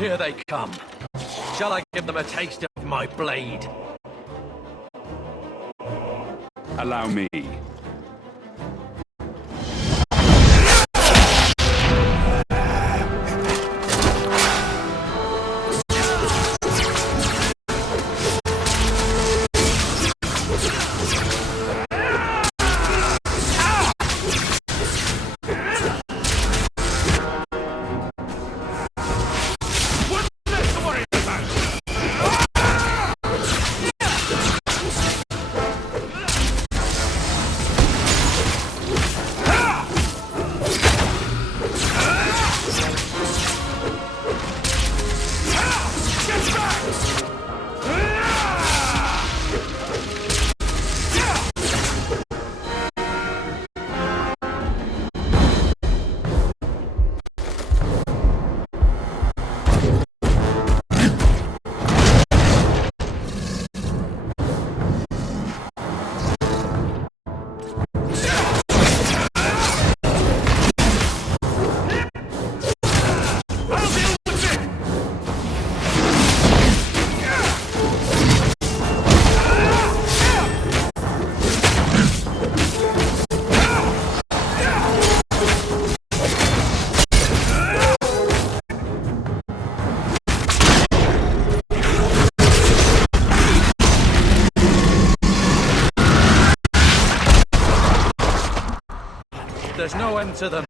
Here they come. Shall I give them a taste of my blade? Allow me. There's no end to them.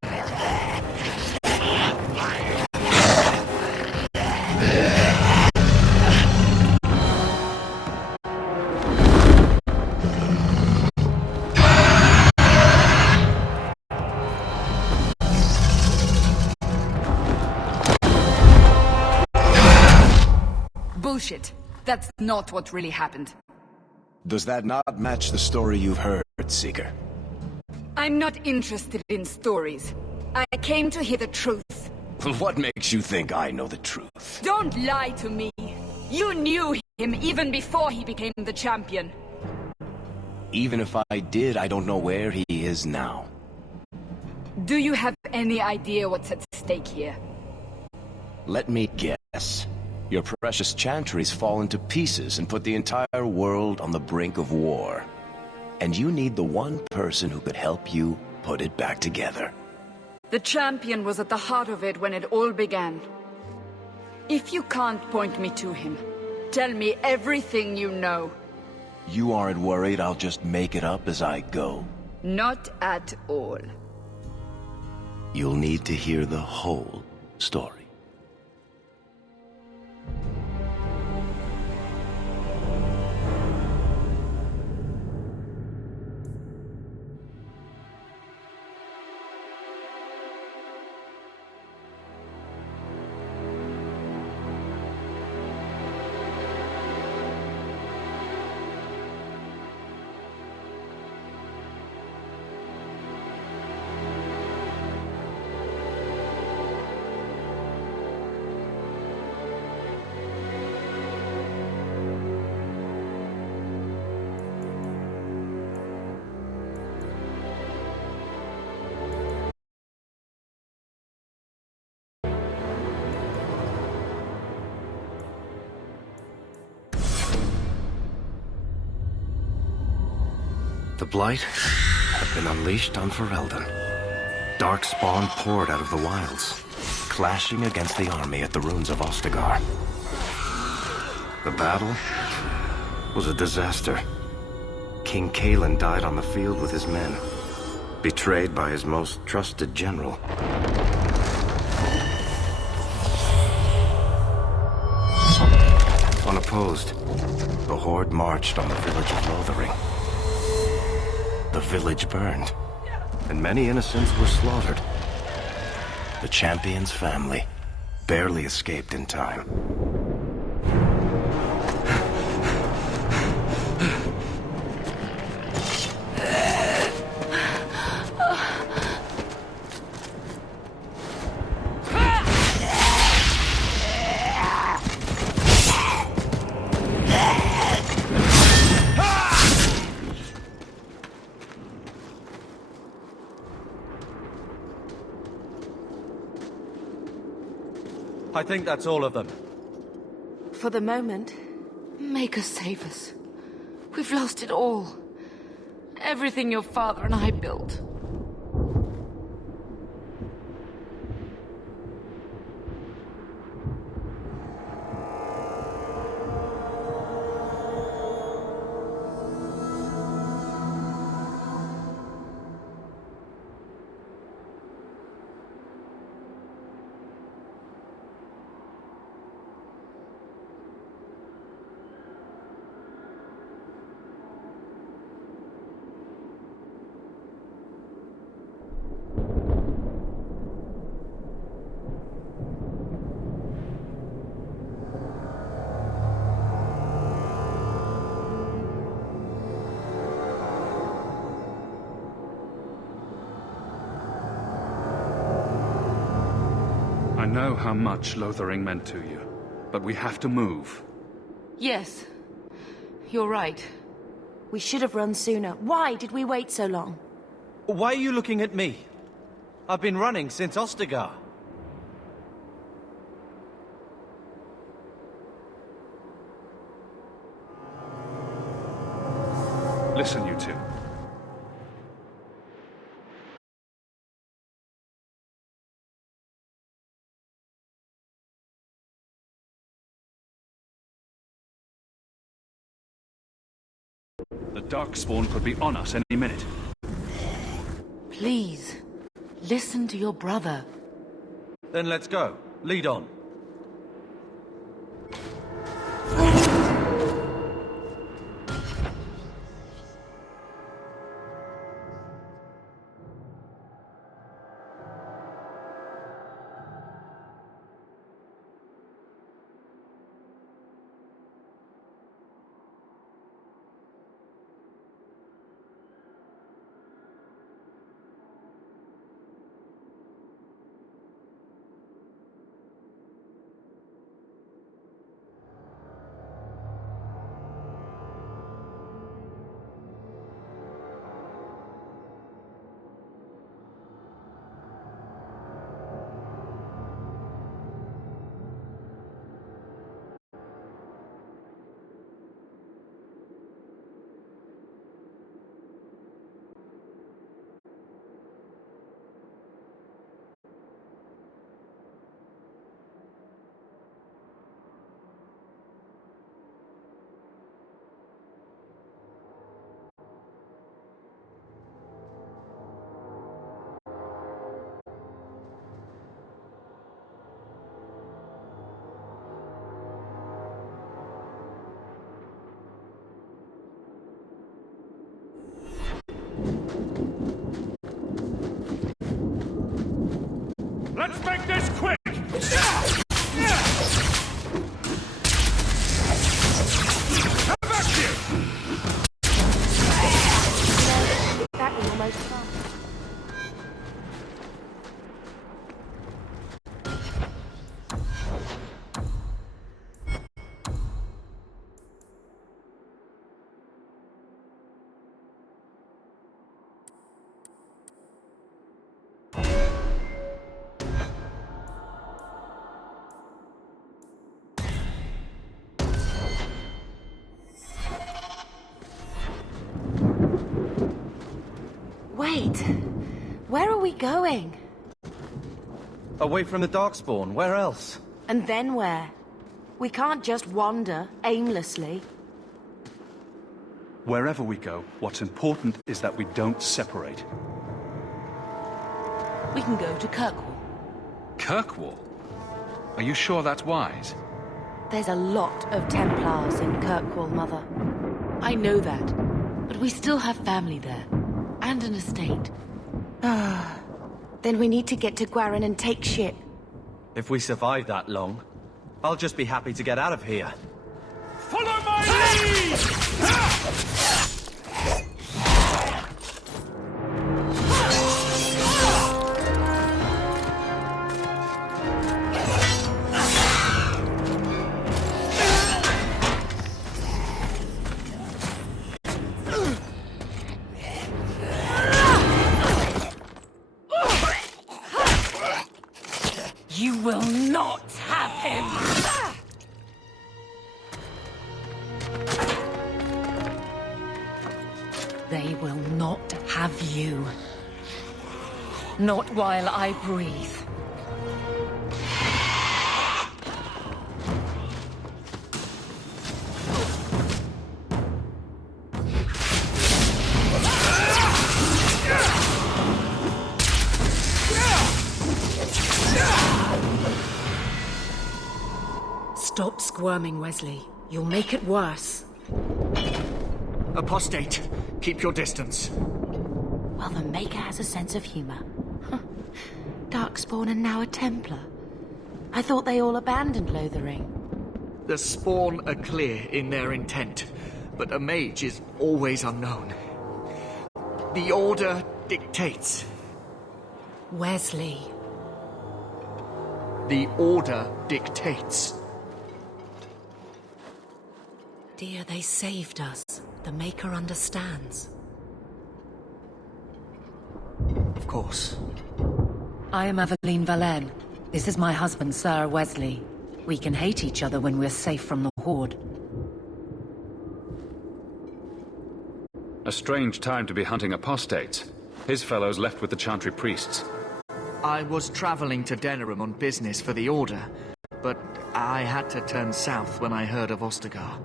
Bullshit. That's not what really happened. Does that not match the story you've heard, Seeker? I'm not interested in stories. I came to hear the truth. What makes you think I know the truth? Don't lie to me. You knew him even before he became the champion. Even if I did, I don't know where he is now. Do you have any idea what's at stake here? Let me guess. Your precious chantry's fallen to pieces and put the entire world on the brink of war. And you need the one person who could help you put it back together. The champion was at the heart of it when it all began. If you can't point me to him, tell me everything you know. You aren't worried I'll just make it up as I go? Not at all. You'll need to hear the whole story. The Blight had been unleashed on Ferelden. Darkspawn poured out of the wilds, clashing against the army at the ruins of Ostagar. The battle was a disaster. King Cailan died on the field with his men, betrayed by his most trusted general. Unopposed, the Horde marched on the village of Lothering. The village burned, and many innocents were slaughtered. The champion's family barely escaped in time. I think that's all of them. For the moment, Maker save us. We've lost it all. Everything your father and I built. I know how much Lothering meant to you, but we have to move. Yes. You're right. We should have run sooner. Why did we wait so long? Why are you looking at me? I've been running since Ostagar. Listen, you two. The Darkspawn could be on us any minute. Please, listen to your brother. Then let's go. Lead on. Let's make this quick! Come back here! That was almost fun. Wait, where are we going? Away from the Darkspawn, where else? And then where? We can't just wander aimlessly. Wherever we go, what's important is that we don't separate. We can go to Kirkwall. Kirkwall? Are you sure that's wise? There's a lot of Templars in Kirkwall, Mother. I know that, but we still have family there. And an estate. Then we need to get to Gwarin and take ship. If we survive that long, I'll just be happy to get out of here. Follow my lead! You will not have him! They will not have you. Not while I breathe. Stop squirming, Wesley. You'll make it worse. Apostate, keep your distance. Well, the Maker has a sense of humor. Darkspawn and now a Templar. I thought they all abandoned Lothering. The Spawn are clear in their intent, but a mage is always unknown. The Order dictates. Wesley. The Order dictates. Dear, they saved us. The Maker understands. Of course. I am Aveline Valenne. This is my husband, Sir Wesley. We can hate each other when we're safe from the Horde. A strange time to be hunting apostates. His fellows left with the Chantry priests. I was traveling to Denerim on business for the Order, but I had to turn south when I heard of Ostagar.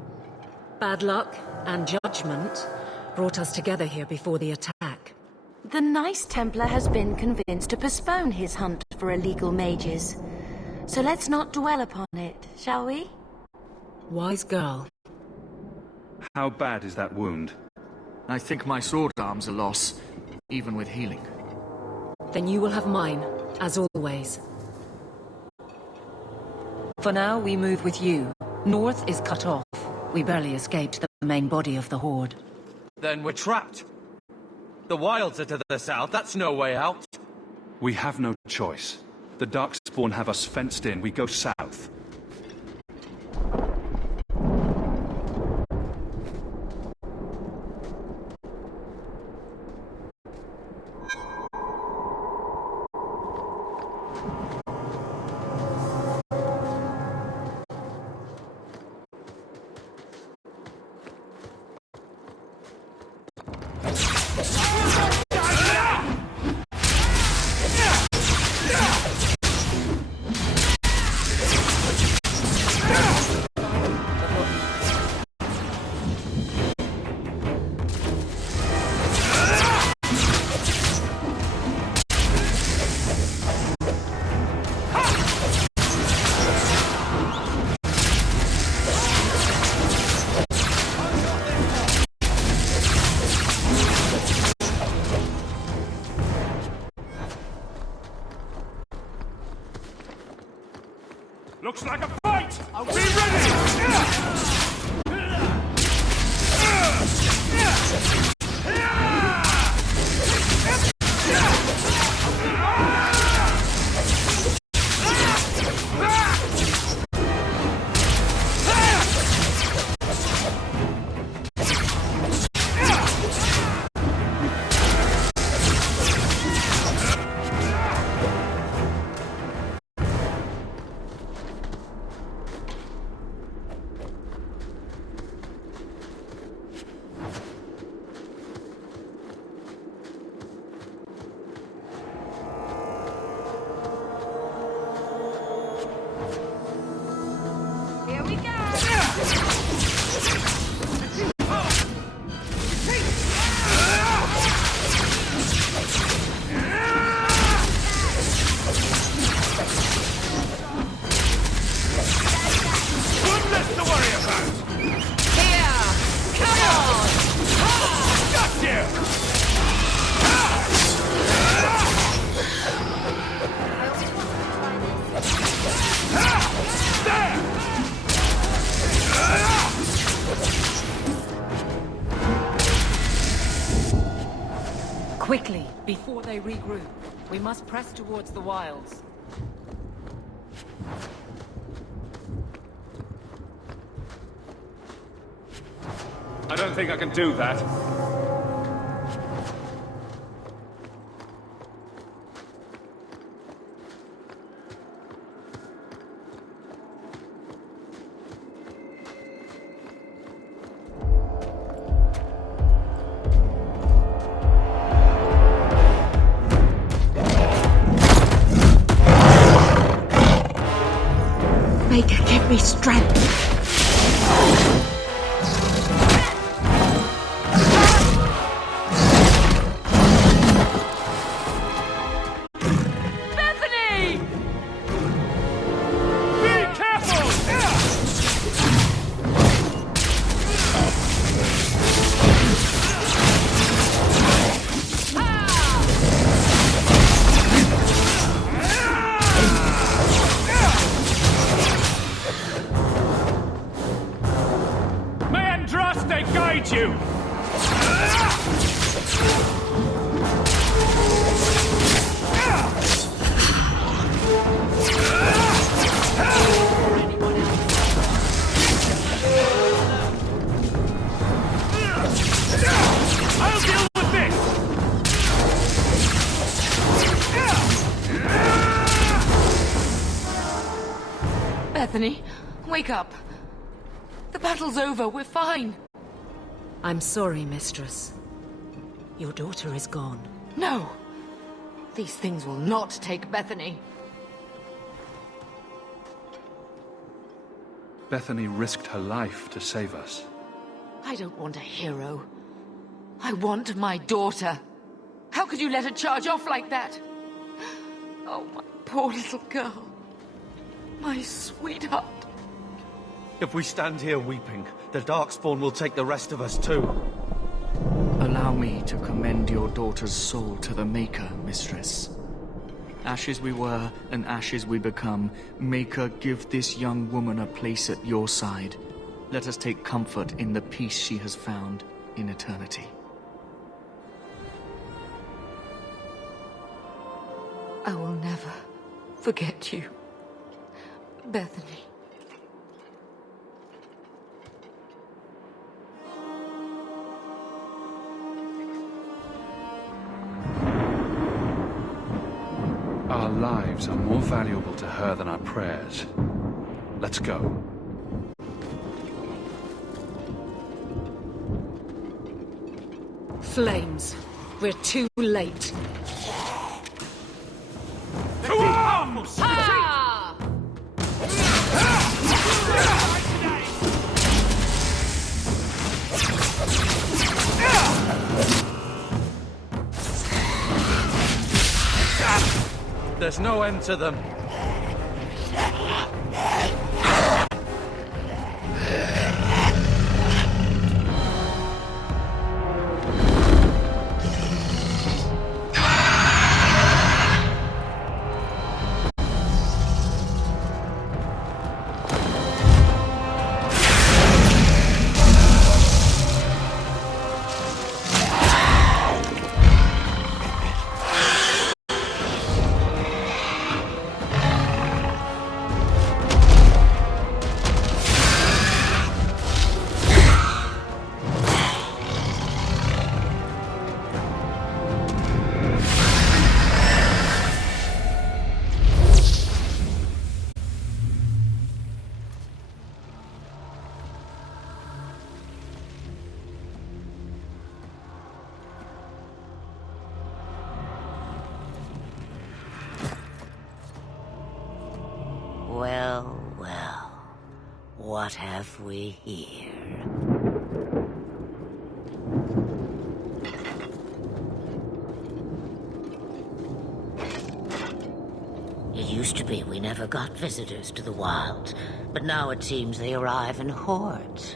Bad luck and judgment brought us together here before the attack. The nice Templar has been convinced to postpone his hunt for illegal mages. So let's not dwell upon it, shall we? Wise girl. How bad is that wound? I think my sword arm's a loss, even with healing. Then you will have mine, as always. For now, we move with you. North is cut off. We barely escaped the main body of the Horde. Then we're trapped. The wilds are to the south, that's no way out. We have no choice. The Darkspawn have us fenced in. We go south. Looks like a fight! I'll be ready! Quickly, before they regroup, we must press towards the wilds. I don't think I can do that. Maker, give me strength. Bethany! Be careful! May Andraste guide you! I'll deal with this! Bethany, wake up. The battle's over. We're fine. I'm sorry, Mistress. Your daughter is gone. No. These things will not take Bethany. Bethany risked her life to save us. I don't want a hero. I want my daughter. How could you let her charge off like that? Oh, my poor little girl. My sweetheart. If we stand here weeping, the Darkspawn will take the rest of us too. Allow me to commend your daughter's soul to the Maker, Mistress. Ashes we were, and ashes we become. Maker, give this young woman a place at your side. Let us take comfort in the peace she has found in eternity. I will never forget you, Bethany. Our lives are more valuable to her than our prayers. Let's go. Flames. We're too late. To arms! Ah! There's no end to them. Well, well. What have we here? It used to be we never got visitors to the wilds, but now it seems they arrive in hordes.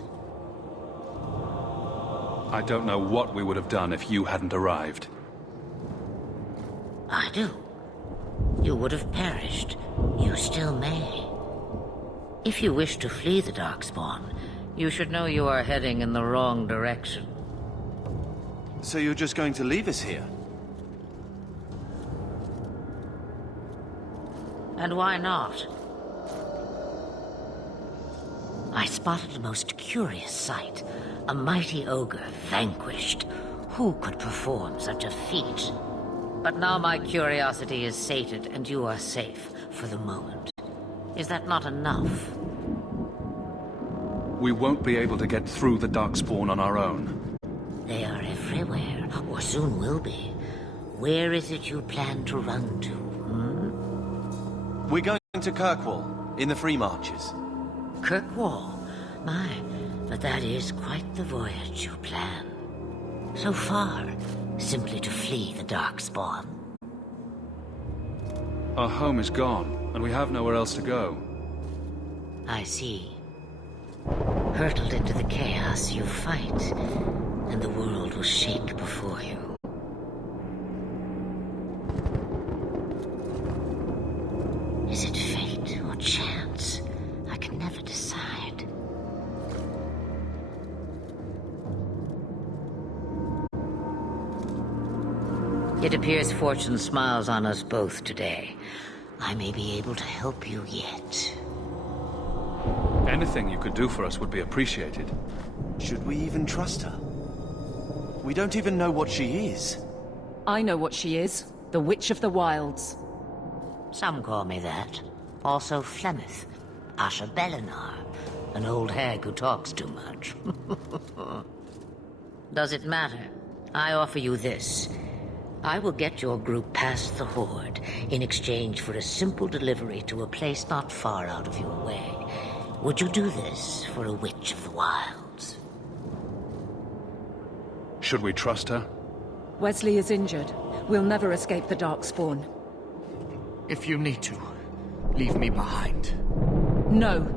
I don't know what we would have done if you hadn't arrived. I do. You would have perished. You still may. If you wish to flee the Darkspawn, you should know you are heading in the wrong direction. So you're just going to leave us here? And why not? I spotted a most curious sight. A mighty ogre vanquished. Who could perform such a feat? But now my curiosity is sated, and you are safe for the moment. Is that not enough? We won't be able to get through the Darkspawn on our own. They are everywhere, or soon will be. Where is it you plan to run to, We're going to Kirkwall. in the Free Marches. Kirkwall? My, but that is quite the voyage you plan. So far, simply to flee the Darkspawn. Our home is gone, and we have nowhere else to go. I see. Hurtled into the chaos you fight, and the world will shake before you. Is it fate or chance? I can never decide. It appears fortune smiles on us both today. I may be able to help you yet. Anything you could do for us would be appreciated. Should we even trust her? We don't even know what she is. I know what she is. The Witch of the Wilds. Some call me that. Also Flemeth, Asha Belinar, an old hag who talks too much. Does it matter? I offer you this. I will get your group past the Horde in exchange for a simple delivery to a place not far out of your way. Would you do this for a Witch of the Wilds? Should we trust her? Wesley is injured. We'll never escape the Darkspawn. If you need to, leave me behind. No.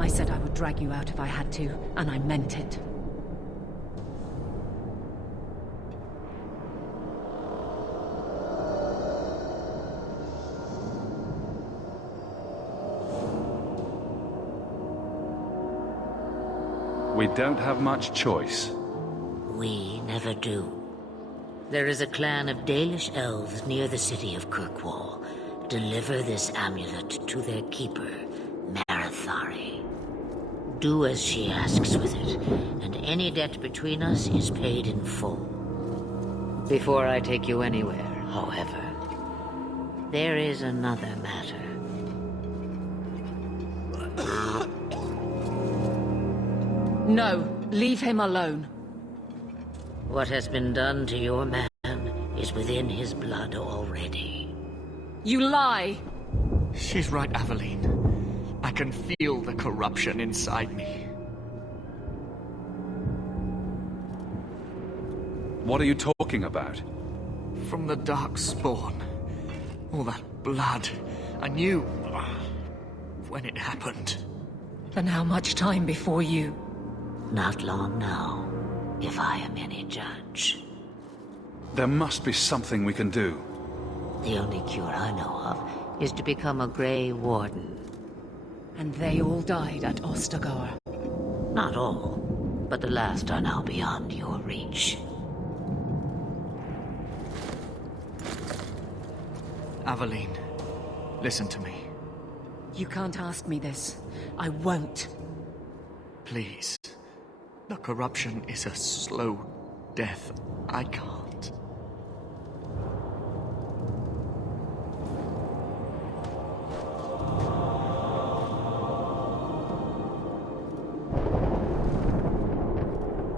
I said I would drag you out if I had to, and I meant it. We don't have much choice. We never do. There is a clan of Dalish elves near the city of Kirkwall. Deliver this amulet to their keeper, Marathari. Do as she asks with it, and any debt between us is paid in full. Before I take you anywhere, however, there is another matter. No, leave him alone. What has been done to your man is within his blood already. You lie! She's right, Aveline. I can feel the corruption inside me. What are you talking about? From the Darkspawn. All that blood. I knew when it happened. And how much time before you? Not long now, if I am any judge. There must be something we can do. The only cure I know of is to become a Grey Warden. And they all died at Ostagar. Not all, but the last are now beyond your reach. Aveline, listen to me. You can't ask me this. I won't. Please. The corruption is a slow death. I can't.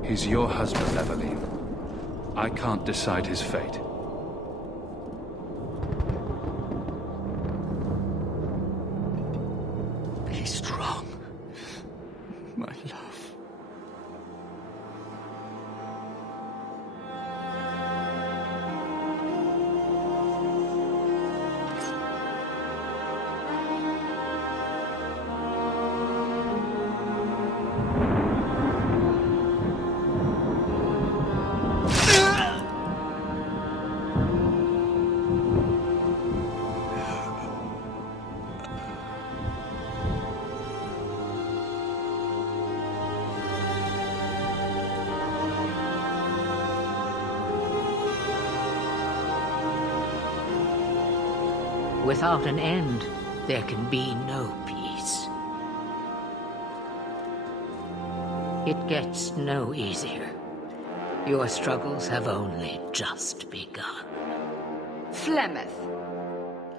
He's your husband, Aveline. I can't decide his fate. Be strong, my love. Without an end, there can be no peace. It gets no easier. Your struggles have only just begun. Flemeth,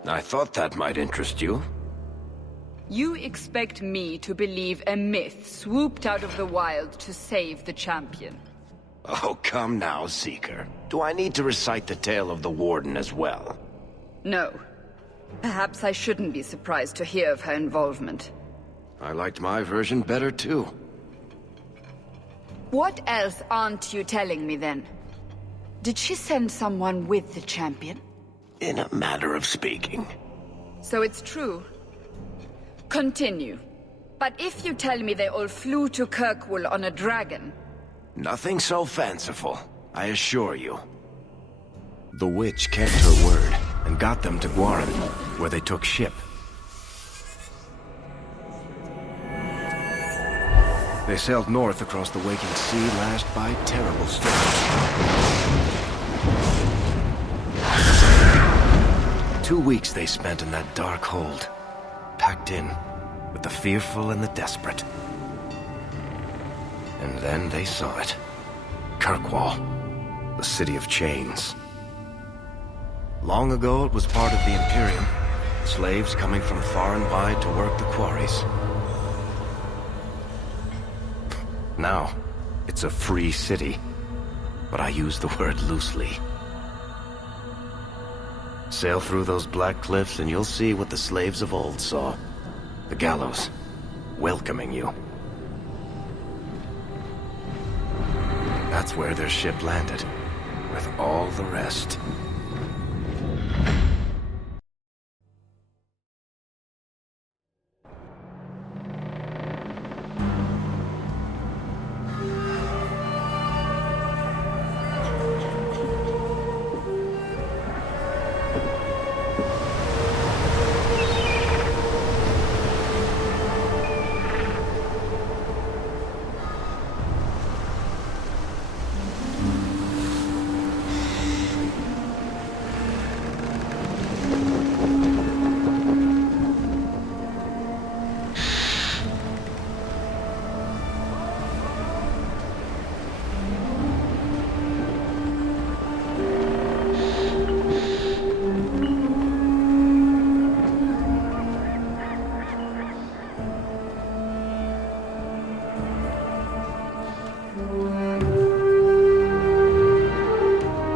I thought that might interest you. you expect me to believe a myth swooped out of the wild to save the champion? Oh, come now, Seeker. Do I need to recite the tale of the Warden as well? No. Perhaps I shouldn't be surprised to hear of her involvement. I liked my version better too. What else aren't you telling me then? Did she send someone with the champion? In a manner of speaking. So it's true. Continue. But if you tell me they all flew to Kirkwall on a dragon... Nothing so fanciful, I assure you. The witch kept her word and got them to Guaran, where they took ship. They sailed north across the waking sea, lashed by terrible storms. 2 weeks they spent in that dark hold, packed in with the fearful and the desperate. And then they saw it. Kirkwall, the city of chains. Long ago it was part of the Imperium, slaves coming from far and wide to work the quarries. Now, it's a free city, but I use the word loosely. Sail through those black cliffs and you'll see what the slaves of old saw. The gallows, welcoming you. That's where their ship landed, with all the rest.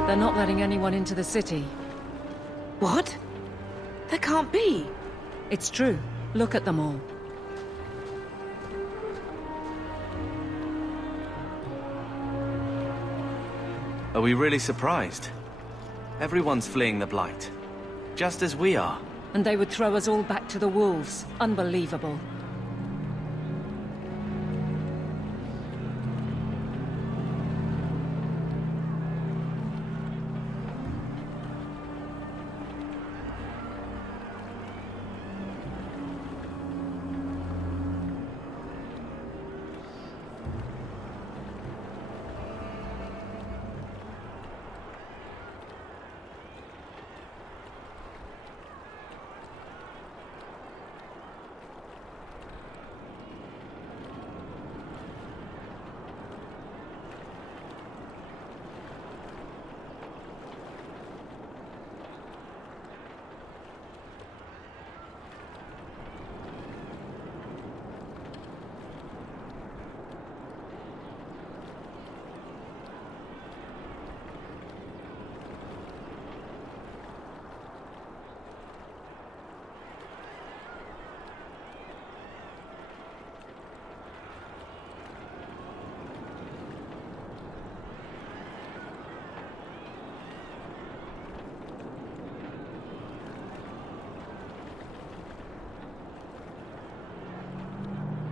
They're not letting anyone into the city. What? There can't be. It's true. Look at them all. Are we really surprised? Everyone's fleeing the Blight. Just as we are. And they would throw us all back to the wolves. Unbelievable.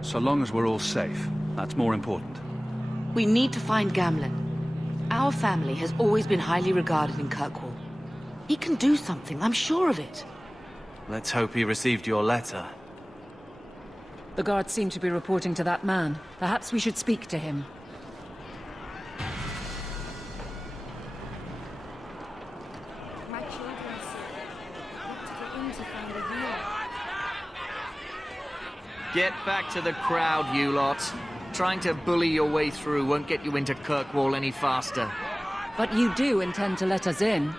So long as we're all safe, that's more important. We need to find Gamlen. Our family has always been highly regarded in Kirkwall. He can do something, I'm sure of it. Let's hope he received your letter. The guards seem to be reporting to that man. Perhaps we should speak to him. My children said to get in to find a healer. Get back to the crowd, you lot. Trying to bully your way through won't get you into Kirkwall any faster. But you do intend to let us in.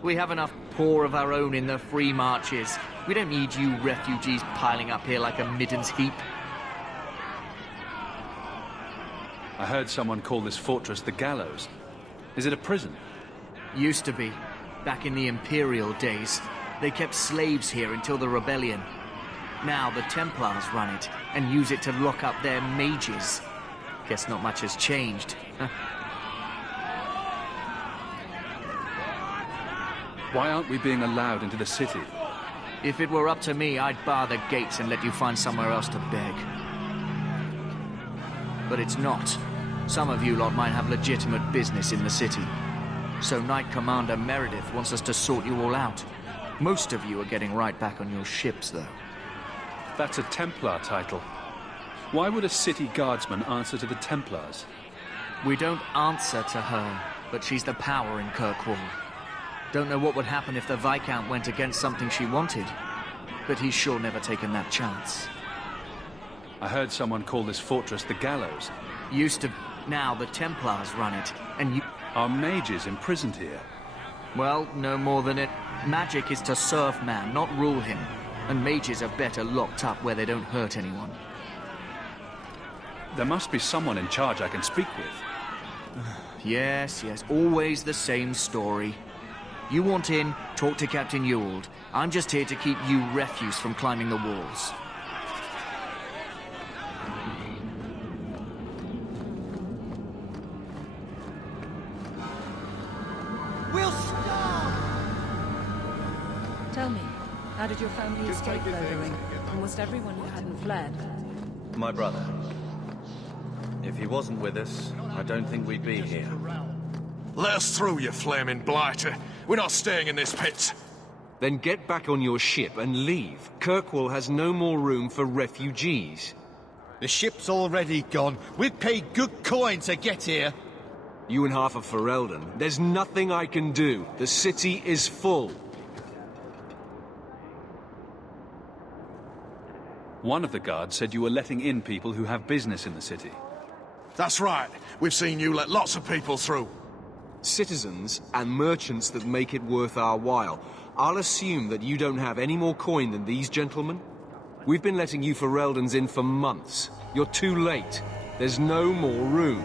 We have enough poor of our own in the free marches. We don't need you refugees piling up here like a middens heap. I heard someone call this fortress the Gallows. Is it a prison? Used to be, back in the Imperial days. They kept slaves here until the rebellion. Now the Templars run it and use it to lock up their mages. Guess not much has changed. Why aren't we being allowed into the city? If it were up to me, I'd bar the gates and let you find somewhere else to beg. But it's not. Some of you lot might have legitimate business in the city. So Knight Commander Meredith wants us to sort you all out. Most of you are getting right back on your ships, though. That's a Templar title. Why would a city guardsman answer to the Templars? We don't answer to her, but she's the power in Kirkwall. Don't know what would happen if the Viscount went against something she wanted, but he's sure never taken that chance. I heard someone call this fortress the Gallows. Used to. Now the Templars run it, and you... Are mages imprisoned here? Well, no more than it. Magic is to serve man, not rule him. And mages are better locked up where they don't hurt anyone. There must be someone in charge I can speak with. Yes, always the same story. You want in, talk to Captain Ewald. I'm just here to keep you refuse from climbing the walls. We'll starve! Tell me, how did your family escape Lodering? Almost everyone who hadn't fled. My brother. If he wasn't with us, I don't think we'd be here. Let us through, you flaming blighter. We're not staying in this pit. Then get back on your ship and leave. Kirkwall has no more room for refugees. The ship's already gone. We've paid good coin to get here. You and half of Ferelden. There's nothing I can do. The city is full. One of the guards said you were letting in people who have business in the city. That's right. We've seen you let lots of people through. Citizens and merchants that make it worth our while. I'll assume that you don't have any more coin than these gentlemen. We've been letting you Fereldans in for months. You're too late. There's no more room.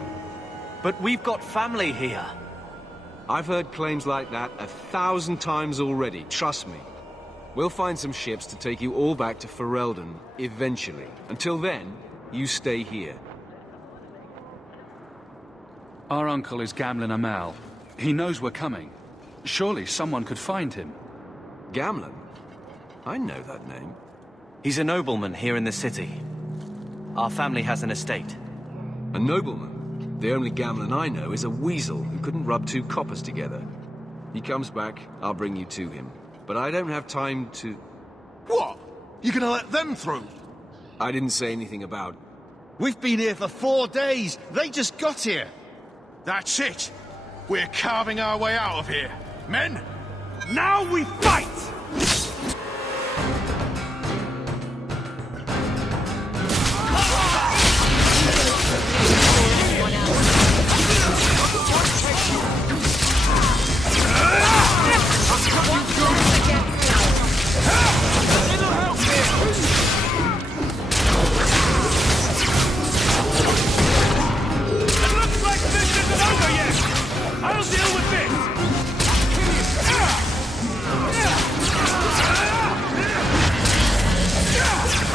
But we've got family here. I've heard claims like that 1,000 times already, trust me. We'll find some ships to take you all back to Ferelden, eventually. Until then, you stay here. Our uncle is Gamlen Amal. He knows we're coming. Surely someone could find him. Gamlen? I know that name. He's a nobleman here in the city. Our family has an estate. A nobleman? The only Gamlen I know is a weasel who couldn't rub 2 coppers together. He comes back, I'll bring you to him. But I don't have time to... What? You gonna let them through? I didn't say anything about... We've been here for 4 days. They just got here. That's it. We're carving our way out of here. Men, now we fight! I'll deal with this!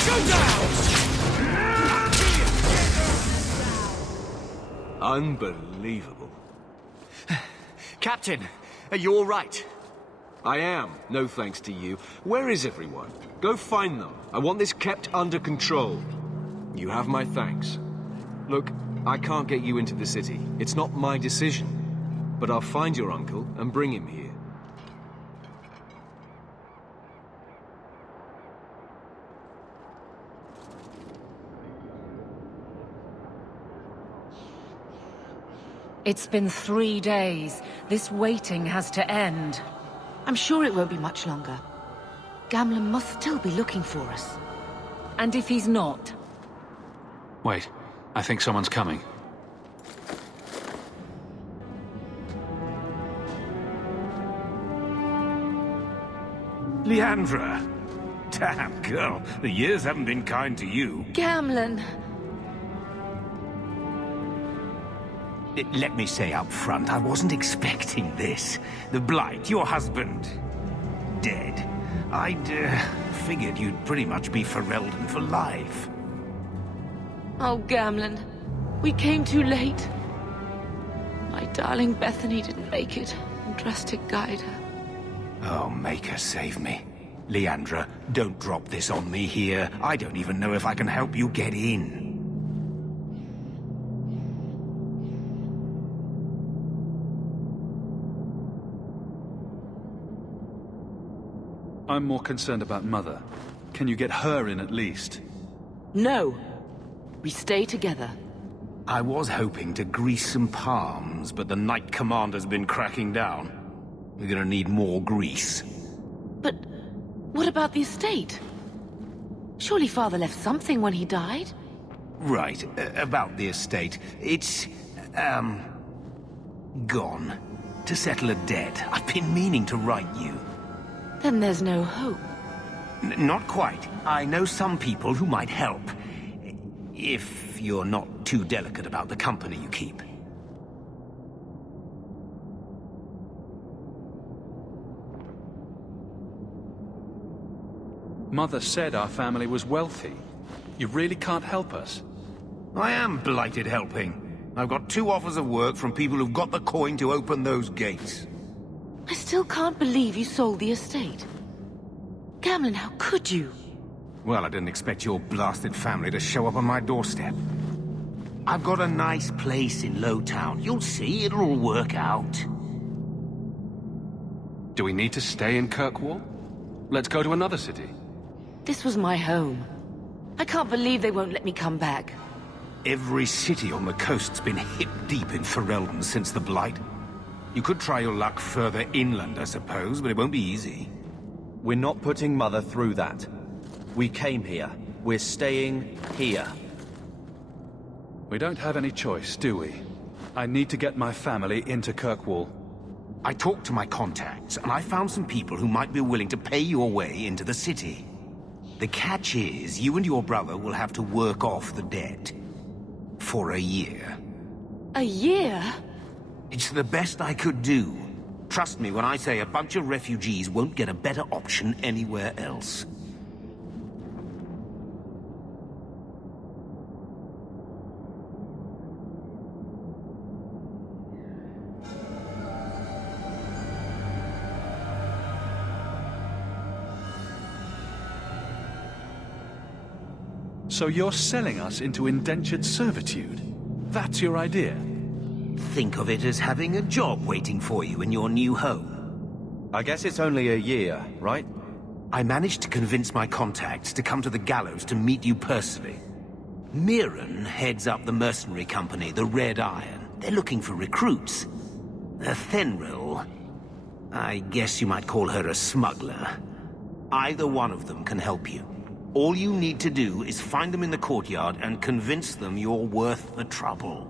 Go down! Unbelievable. Captain, are you all right? I am, no thanks to you. Where is everyone? Go find them. I want this kept under control. You have my thanks. Look, I can't get you into the city. It's not my decision. But I'll find your uncle and bring him here. It's been 3 days. This waiting has to end. I'm sure it won't be much longer. Gamlen must still be looking for us. And if he's not? Wait, I think someone's coming. Leandra! Damn, girl, the years haven't been kind to you. Gamlen! Let me say up front, I wasn't expecting this. The Blight, your husband, dead. I'd figured you'd pretty much be Ferelden for life. Oh, Gamlen. We came too late. My darling Bethany didn't make it, and Drastic guide her. Oh, Maker, save me. Leandra, don't drop this on me here. I don't even know if I can help you get in. I'm more concerned about Mother. Can you get her in at least? No. We stay together. I was hoping to grease some palms, but the Knight Commander's been cracking down. We're gonna need more grease. But what about the estate? Surely Father left something when he died? Right, about the estate. It's, gone. To settle a debt. I've been meaning to write you. Then there's no hope. Not quite. I know some people who might help. If you're not too delicate about the company you keep. Mother said our family was wealthy. You really can't help us. I am blighted helping. I've got 2 offers of work from people who've got the coin to open those gates. I still can't believe you sold the estate. Gamlen, how could you? Well, I didn't expect your blasted family to show up on my doorstep. I've got a nice place in Lowtown. You'll see, it'll all work out. Do we need to stay in Kirkwall? Let's go to another city. This was my home. I can't believe they won't let me come back. Every city on the coast's been hip-deep in Ferelden since the Blight. You could try your luck further inland, I suppose, but it won't be easy. We're not putting Mother through that. We came here. We're staying here. We don't have any choice, do we? I need to get my family into Kirkwall. I talked to my contacts, and I found some people who might be willing to pay your way into the city. The catch is, you and your brother will have to work off the debt. For a year. A year? It's the best I could do. Trust me when I say a bunch of refugees won't get a better option anywhere else. So you're selling us into indentured servitude? That's your idea? Think of it as having a job waiting for you in your new home. I guess it's only a year, right? I managed to convince my contacts to come to the gallows to meet you personally. Mirren heads up the mercenary company, the Red Iron. They're looking for recruits. Fenrir, I guess you might call her a smuggler. Either one of them can help you. All you need to do is find them in the courtyard and convince them you're worth the trouble.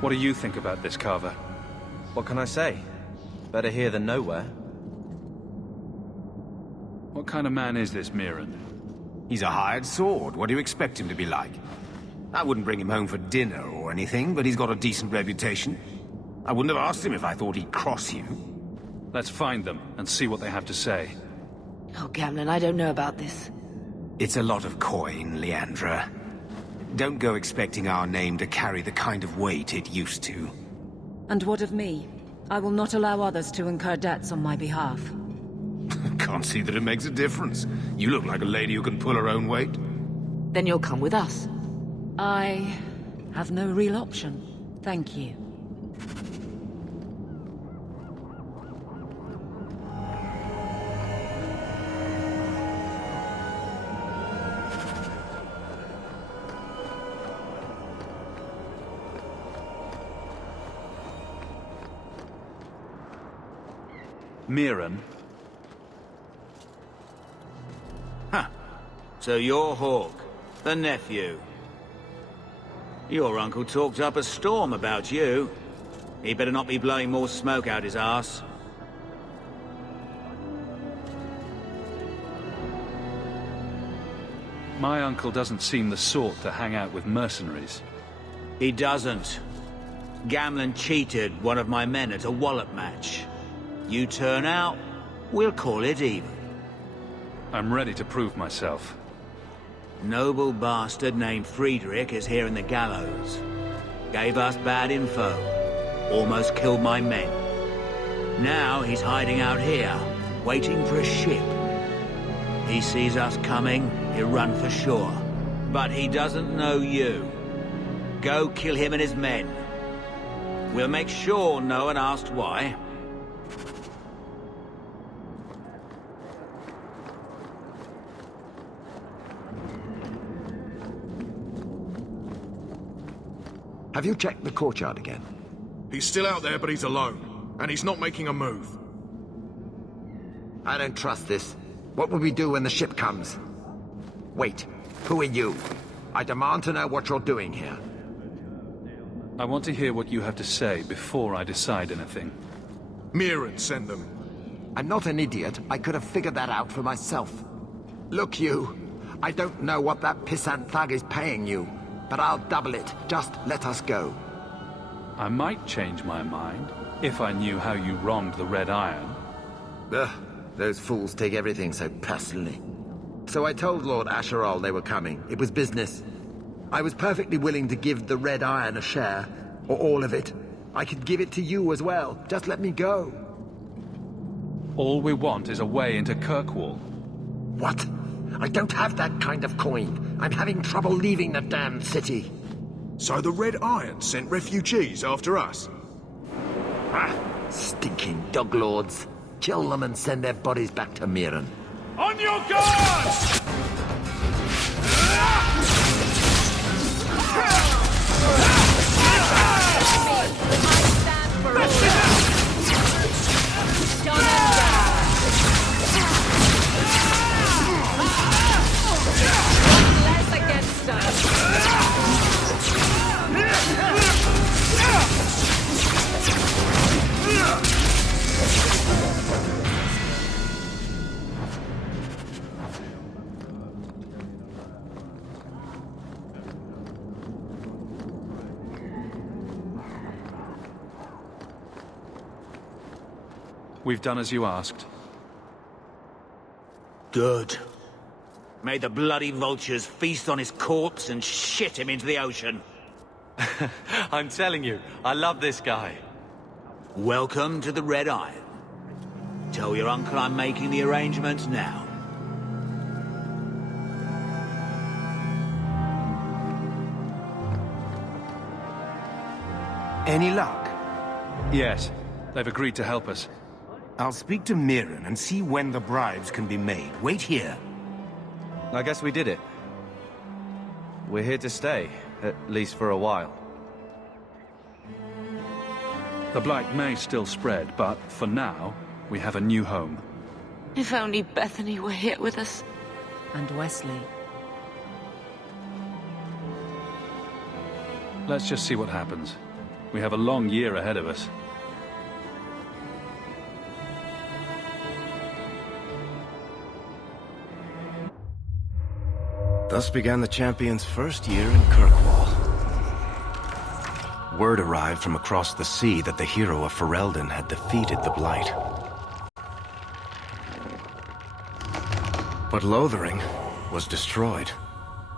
What do you think about this, Carver? What can I say? Better here than nowhere. What kind of man is this Mirren? He's a hired sword. What do you expect him to be like? I wouldn't bring him home for dinner or anything, but he's got a decent reputation. I wouldn't have asked him if I thought he'd cross you. Let's find them and see what they have to say. Oh, Gamlen, I don't know about this. It's a lot of coin, Leandra. Don't go expecting our name to carry the kind of weight it used to. And what of me? I will not allow others to incur debts on my behalf. Can't see that it makes a difference. You look like a lady who can pull her own weight. Then you'll come with us. I have no real option. Thank you. Mirren? Huh. So you're Hawke, the nephew. Your uncle talked up a storm about you. He better not be blowing more smoke out his arse. My uncle doesn't seem the sort to hang out with mercenaries. He doesn't. Gamlen cheated one of my men at a wallop match. You turn out, we'll call it even. I'm ready to prove myself. Noble bastard named Friedrich is here in the gallows. Gave us bad info. Almost killed my men. Now he's hiding out here, waiting for a ship. He sees us coming, he'll run for shore. But he doesn't know you. Go kill him and his men. We'll make sure no one asks why. Have you checked the courtyard again? He's still out there, but he's alone. And he's not making a move. I don't trust this. What will we do when the ship comes? Wait, who are you? I demand to know what you're doing here. I want to hear what you have to say before I decide anything. Mirren sent them. I'm not an idiot. I could have figured that out for myself. Look, you. I don't know what that pissant thug is paying you, but I'll double it. Just let us go. I might change my mind, if I knew how you wronged the Red Iron. Ugh, those fools take everything so personally. So I told Lord Asherall they were coming. It was business. I was perfectly willing to give the Red Iron a share, or all of it. I could give it to you as well. Just let me go. All we want is a way into Kirkwall. What? I don't have that kind of coin. I'm having trouble leaving the damned city. So the Red Iron sent refugees after us? Ah, stinking dog lords. Kill them and send their bodies back to Mirren. On your guard! Less against us. We've done as you asked. Good. May the bloody vultures feast on his corpse and shit him into the ocean. I'm telling you, I love this guy. Welcome to the Red Iron. Tell your uncle I'm making the arrangements now. Any luck? Yes, they've agreed to help us. I'll speak to Mirren and see when the bribes can be made. Wait here. I guess we did it. We're here to stay, at least for a while. The Blight may still spread, but for now, we have a new home. If only Bethany were here with us. And Wesley. Let's just see what happens. We have a long year ahead of us. Thus began the champion's first year in Kirkwall. Word arrived from across the sea that the hero of Ferelden had defeated the Blight. But Lothering was destroyed.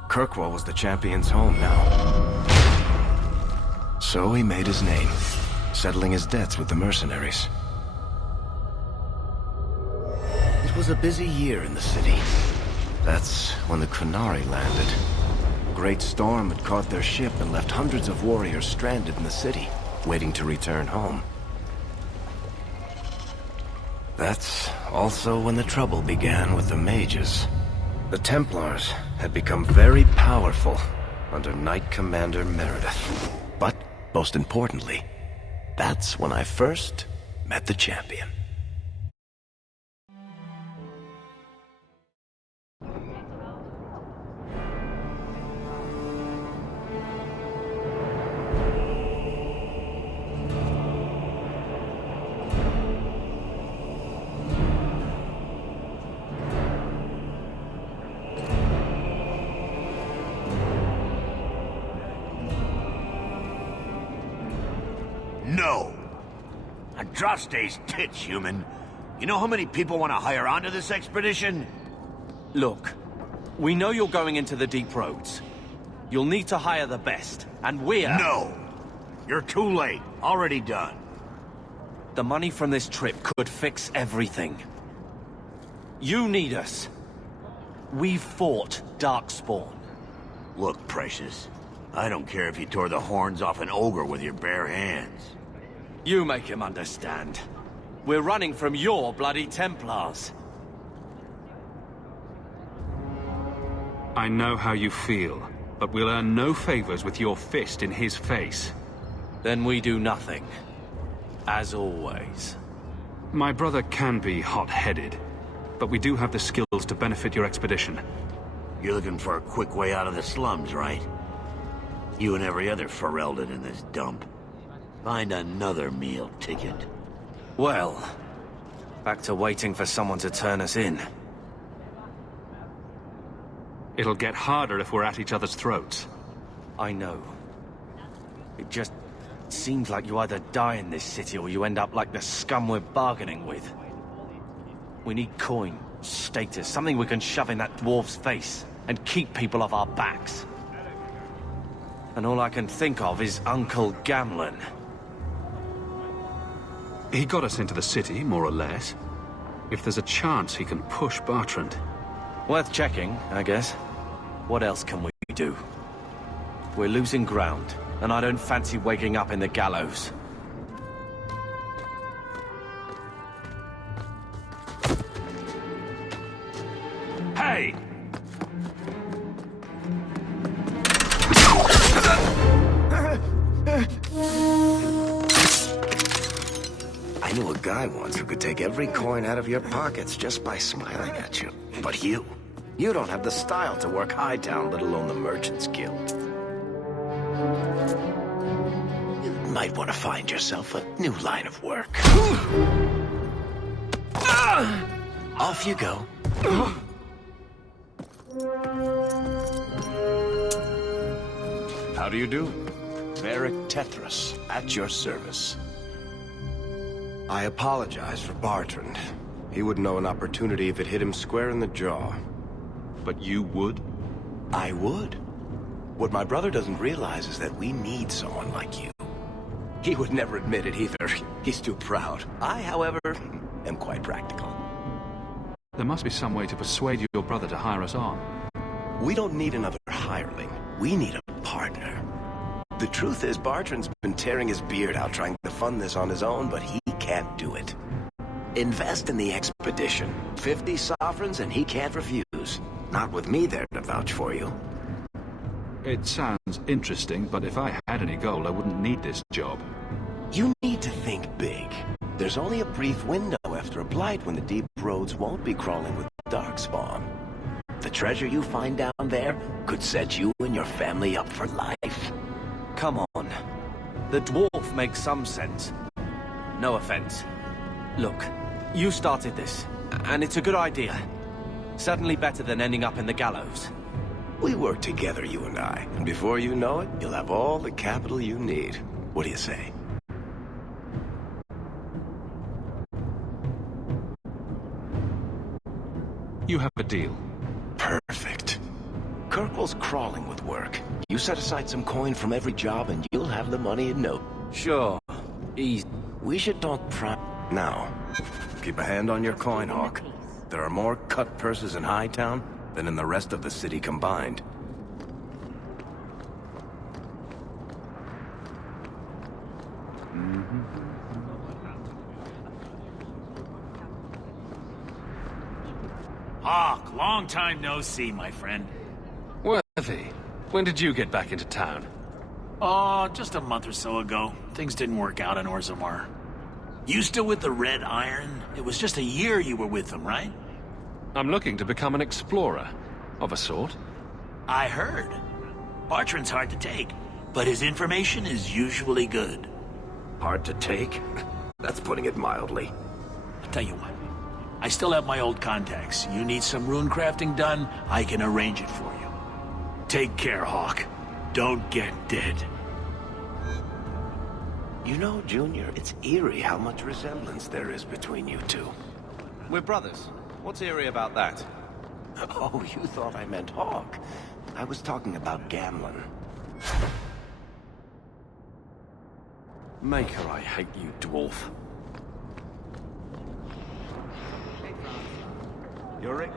Kirkwall was the champion's home now. So he made his name, settling his debts with the mercenaries. It was a busy year in the city. That's when the Qunari landed. A great storm had caught their ship and left hundreds of warriors stranded in the city, waiting to return home. That's also when the trouble began with the mages. The Templars had become very powerful under Knight Commander Meredith. But, most importantly, that's when I first met the champion. Drostay's tits, human. You know how many people want to hire onto this expedition? Look, we know you're going into the deep roads. You'll need to hire the best, and we're... No! You're too late. Already done. The money from this trip could fix everything. You need us. We fought Darkspawn. Look, Precious. I don't care if you tore the horns off an ogre with your bare hands. You make him understand. We're running from your bloody Templars. I know how you feel, but we'll earn no favors with your fist in his face. Then we do nothing. As always. My brother can be hot-headed, but we do have the skills to benefit your expedition. You're looking for a quick way out of the slums, right? You and every other Ferelden in this dump. Find another meal ticket. Well, back to waiting for someone to turn us in. It'll get harder if we're at each other's throats. I know. It just seems like you either die in this city or you end up like the scum we're bargaining with. We need coin, status, something we can shove in that dwarf's face and keep people off our backs. And all I can think of is Uncle Gamlen. He got us into the city, more or less. If there's a chance he can push Bartrand. Worth checking, I guess. What else can we do? We're losing ground, and I don't fancy waking up in the gallows. Hey! I knew a guy once who could take every coin out of your pockets just by smiling at you. But you don't have the style to work Hightown, let alone the Merchants Guild. You might want to find yourself a new line of work. Off you go. How do you do? Varric Tethras, at your service. I apologize for Bartrand. He wouldn't know an opportunity if it hit him square in the jaw. But you would? I would. What my brother doesn't realize is that we need someone like you. He would never admit it either. He's too proud. I, however, am quite practical. There must be some way to persuade your brother to hire us on. We don't need another hireling. We need a partner. The truth is, Bartrand's been tearing his beard out trying to fund this on his own, but he can't do it. Invest in the expedition. 50 sovereigns and he can't refuse. Not with me there to vouch for you. It sounds interesting, but if I had any gold, I wouldn't need this job. You need to think big. There's only a brief window after a blight when the deep roads won't be crawling with darkspawn. The treasure you find down there could set you and your family up for life. Come on. The dwarf makes some sense. No offense. Look, you started this, and it's a good idea. Certainly better than ending up in the gallows. We work together, you and I, and before you know it, you'll have all the capital you need. What do you say? You have a deal. Perfect. Kirkwall's crawling with work. You set aside some coin from every job and you'll have the money in no. Sure. Easy. We should talk now. Keep a hand on your coin, Hawk. There are more cut purses in Hightown than in the rest of the city combined. Hawk, long time no see, my friend. Worthy, when did you get back into town? Oh, just a month or so ago. Things didn't work out in Orzammar. You still with the Red Iron? It was just a year you were with them, right? I'm looking to become an explorer, of a sort. I heard. Bartrand's hard to take, but his information is usually good. Hard to take? That's putting it mildly. I'll tell you what. I still have my old contacts. You need some rune crafting done, I can arrange it for you. Take care, Hawk. Don't get dead. You know, Junior, it's eerie how much resemblance there is between you two. We're brothers. What's eerie about that? Oh, you thought I meant Hawk. I was talking about Gamlen. Maker, I hate you, dwarf. Yorick?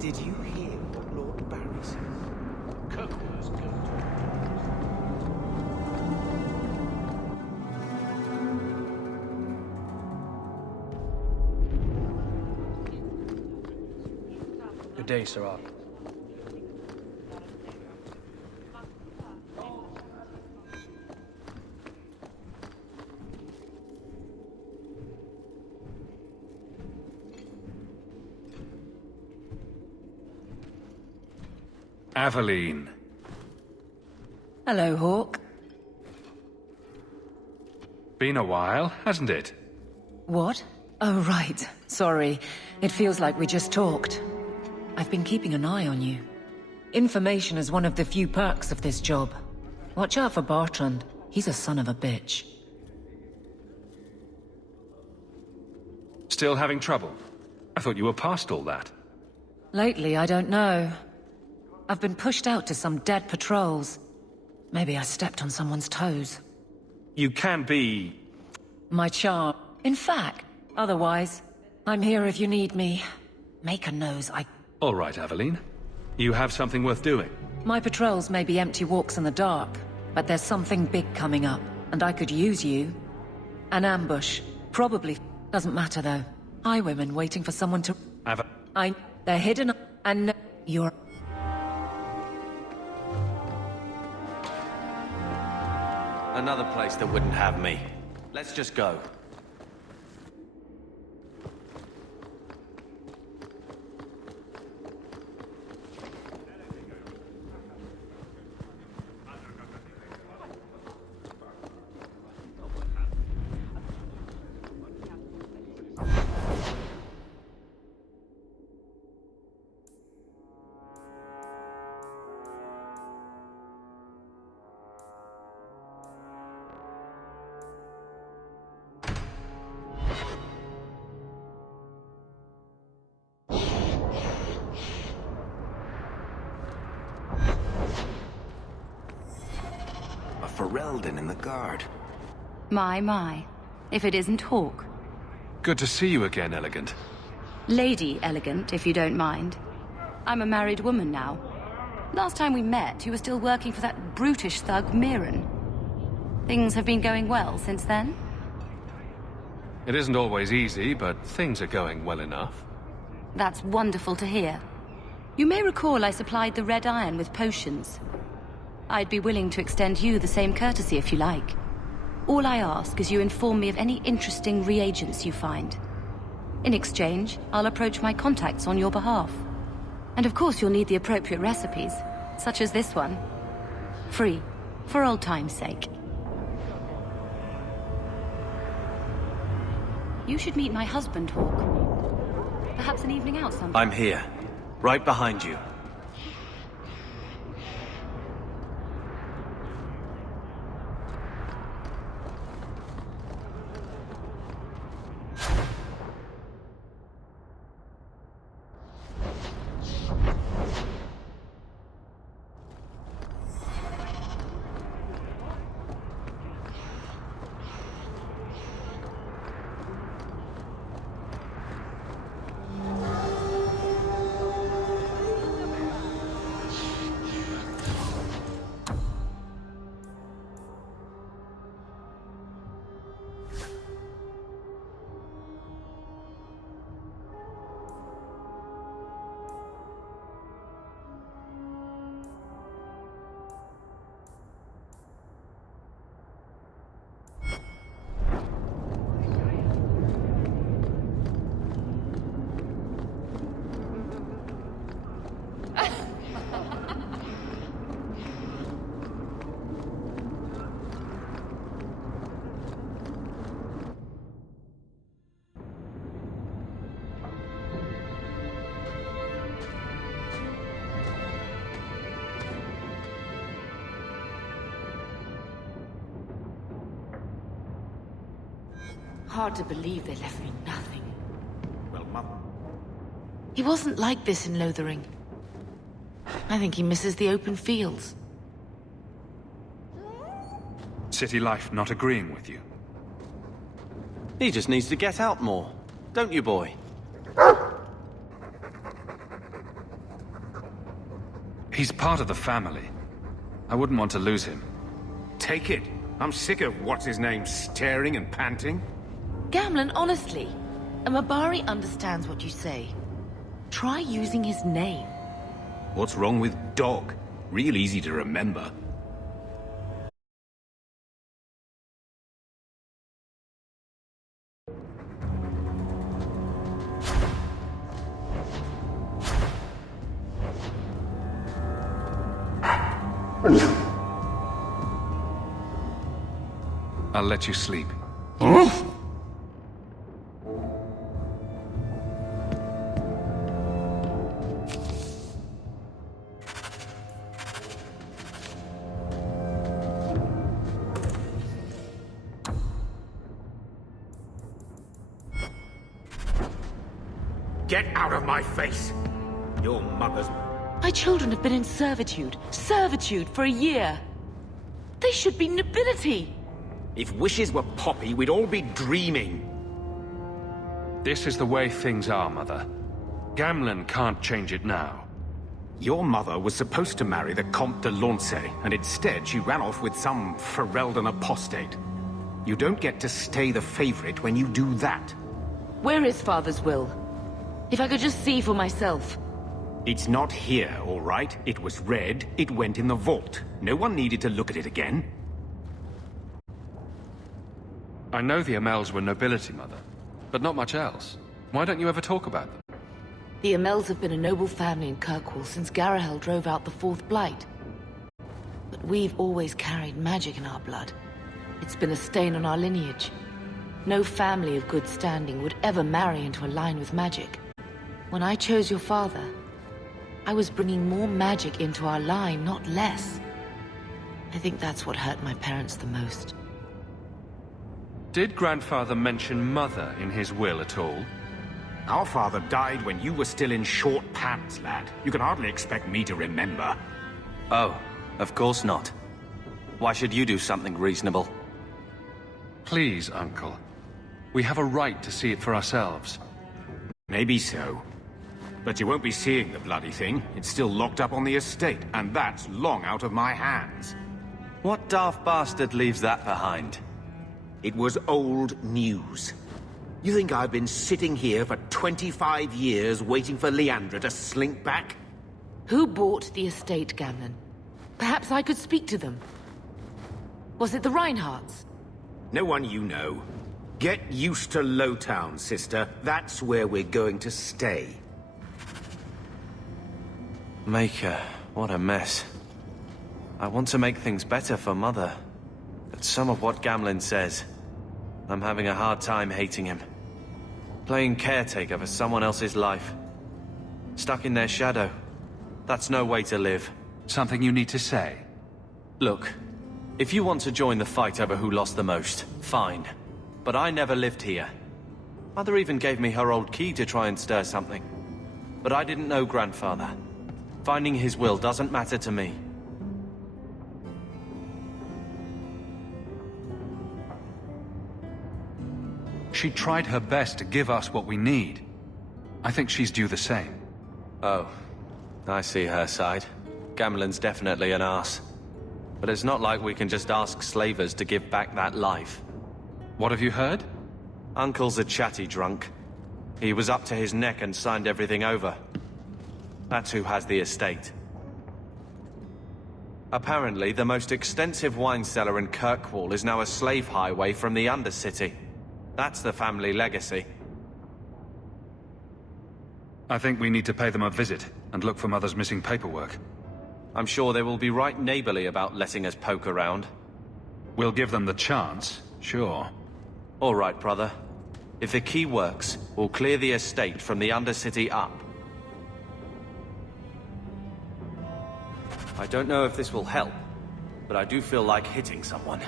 Did you hear what Lord Barry said? Kirkwall's good. Good day, Sirach. Aveline. Hello, Hawk. Been a while, hasn't it? What? Oh, right. Sorry. It feels like we just talked. I've been keeping an eye on you. Information is one of the few perks of this job. Watch out for Bartrand. He's a son of a bitch. Still having trouble? I thought you were past all that. Lately, I don't know. I've been pushed out to some dead patrols. Maybe I stepped on someone's toes. You can be... My charm. In fact, otherwise, I'm here if you need me. Maker knows I... All right, Aveline. You have something worth doing. My patrols may be empty walks in the dark, but there's something big coming up, and I could use you. An ambush. Probably. Doesn't matter, though. Highwaymen waiting for someone to... They're hidden, and you're... Another place that wouldn't have me. Let's just go. Ferelden in the guard. My. If it isn't Hawk. Good to see you again, Elegant. Lady Elegant, if you don't mind. I'm a married woman now. Last time we met, you were still working for that brutish thug, Mirren. Things have been going well since then? It isn't always easy, but things are going well enough. That's wonderful to hear. You may recall I supplied the Red Iron with potions. I'd be willing to extend you the same courtesy if you like. All I ask is you inform me of any interesting reagents you find. In exchange, I'll approach my contacts on your behalf. And of course you'll need the appropriate recipes, such as this one. Free, for old time's sake. You should meet my husband, Hawk. Perhaps an evening out sometime. I'm here. Right behind you. Hard to believe they left me nothing. Well, Mother. He wasn't like this in Lothering. I think he misses the open fields. City life not agreeing with you? He just needs to get out more. Don't you, boy? He's part of the family. I wouldn't want to lose him. Take it. I'm sick of what's-his-name staring and panting. Gamlen, honestly, a Mabari understands what you say. Try using his name. What's wrong with Dog? Real easy to remember. I'll let you sleep. Get out of my face! Your mother's... My children have been in servitude for a year. They should be nobility. If wishes were poppy, we'd all be dreaming. This is the way things are, Mother. Gamlen can't change it now. Your mother was supposed to marry the Comte de Launcey, and instead she ran off with some Ferelden apostate. You don't get to stay the favorite when you do that. Where is Father's will? If I could just see for myself. It's not here, all right? It was read, it went in the vault. No one needed to look at it again. I know the Amels were nobility, Mother, but not much else. Why don't you ever talk about them? The Amels have been a noble family in Kirkwall since Garahel drove out the Fourth Blight. But we've always carried magic in our blood. It's been a stain on our lineage. No family of good standing would ever marry into a line with magic. When I chose your father, I was bringing more magic into our line, not less. I think that's what hurt my parents the most. Did Grandfather mention Mother in his will at all? Our father died when you were still in short pants, lad. You can hardly expect me to remember. Oh, of course not. Why should you do something reasonable? Please, Uncle. We have a right to see it for ourselves. Maybe so. But you won't be seeing the bloody thing. It's still locked up on the estate, and that's long out of my hands. What daft bastard leaves that behind? It was old news. You think I've been sitting here for 25 years waiting for Leandra to slink back? Who bought the estate, Gamlen? Perhaps I could speak to them. Was it the Reinhardts? No one you know. Get used to Lowtown, sister. That's where we're going to stay. Maker, what a mess. I want to make things better for Mother. But some of what Gamlen says, I'm having a hard time hating him. Playing caretaker for someone else's life. Stuck in their shadow. That's no way to live. Something you need to say? Look, if you want to join the fight over who lost the most, fine. But I never lived here. Mother even gave me her old key to try and stir something. But I didn't know Grandfather. Finding his will doesn't matter to me. She tried her best to give us what we need. I think she's due the same. Oh, I see her side. Gamlen's definitely an arse. But it's not like we can just ask slavers to give back that life. What have you heard? Uncle's a chatty drunk. He was up to his neck and signed everything over. That's who has the estate. Apparently, the most extensive wine cellar in Kirkwall is now a slave highway from the Undercity. That's the family legacy. I think we need to pay them a visit and look for Mother's missing paperwork. I'm sure they will be right neighborly about letting us poke around. We'll give them the chance, sure. All right, brother. If the key works, we'll clear the estate from the Undercity up. I don't know if this will help, but I do feel like hitting someone.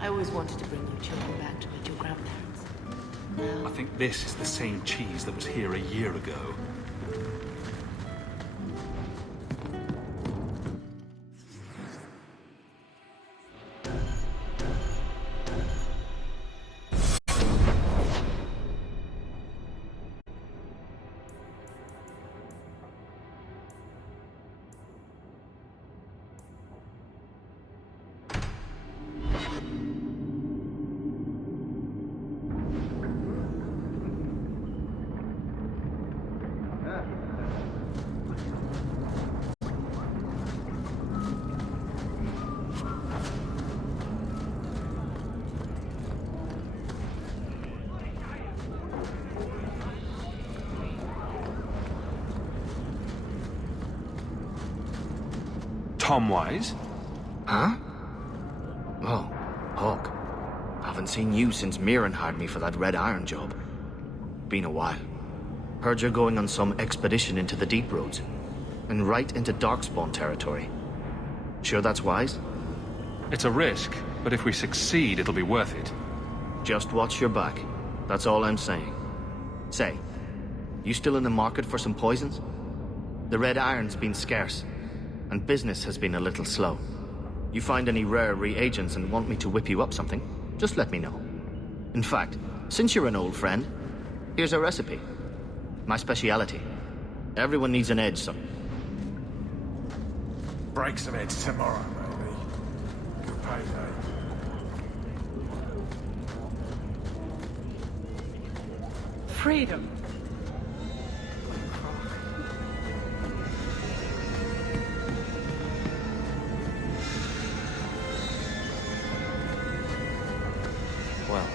I always wanted to bring you children back to meet your grandparents. I think this is the same cheese that was here a year ago. Tom Wise? Huh? Oh, Hawk. Haven't seen you since Mirren hired me for that Red Iron job. Been a while. Heard you're going on some expedition into the Deep Roads. And right into Darkspawn territory. Sure that's wise? It's a risk, but if we succeed, it'll be worth it. Just watch your back. That's all I'm saying. Say, you still in the market for some poisons? The Red Iron's been scarce, and business has been a little slow. You find any rare reagents and want me to whip you up something, just let me know. In fact, since you're an old friend, here's a recipe. My speciality. Everyone needs an edge, son. break some heads tomorrow, maybe. Good payday. Freedom. Well,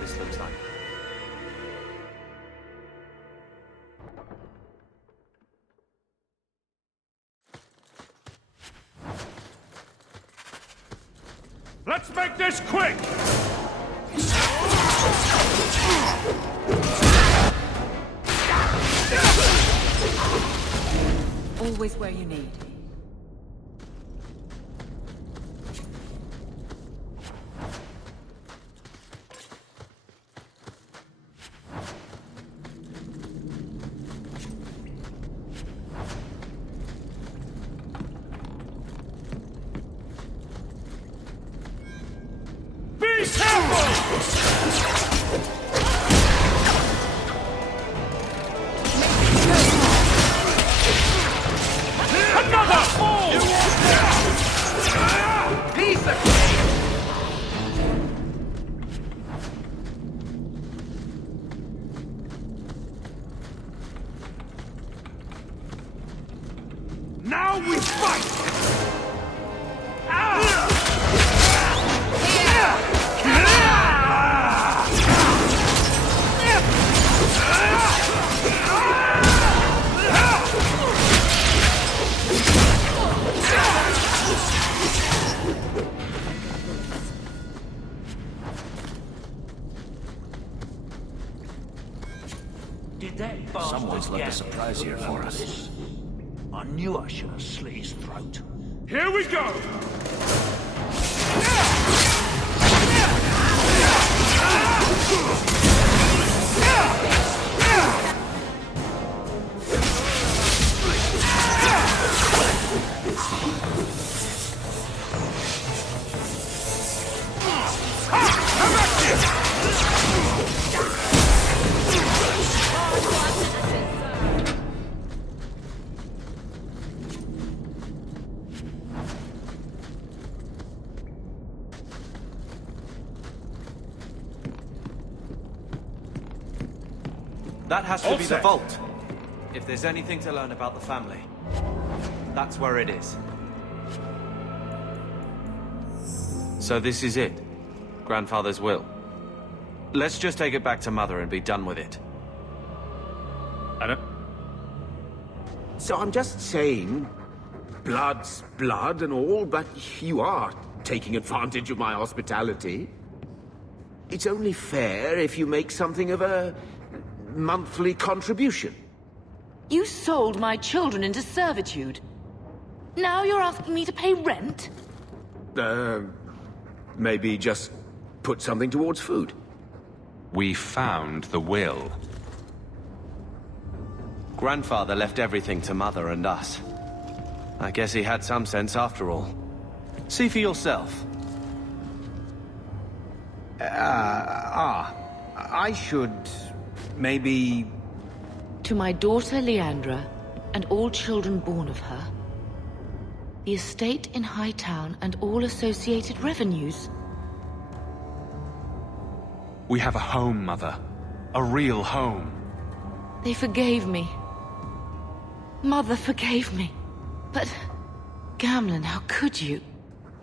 this looks like... Let's make this quick! Always where you need. Now we fight! Did that bastard Someone's left a get surprise here for us. I knew I should have slit his throat. Here we go! That has to All be set. the vault. If there's anything to learn about the family, that's where it is. So this is it. Grandfather's will. Let's just take it back to Mother and be done with it. I don't... So I'm just saying, blood's blood and all, but you are taking advantage of my hospitality. It's only fair if you make something of a monthly contribution. You sold my children into servitude. Now you're asking me to pay rent? Maybe just put something towards food. We found the will. Grandfather left everything to Mother and us. I guess he had some sense after all. See for yourself. I should maybe... To my daughter Leandra, and all children born of her, the estate in Hightown and all associated revenues. We have a home, Mother. A real home. They forgave me. Mother forgave me. But, Gamlen, how could you?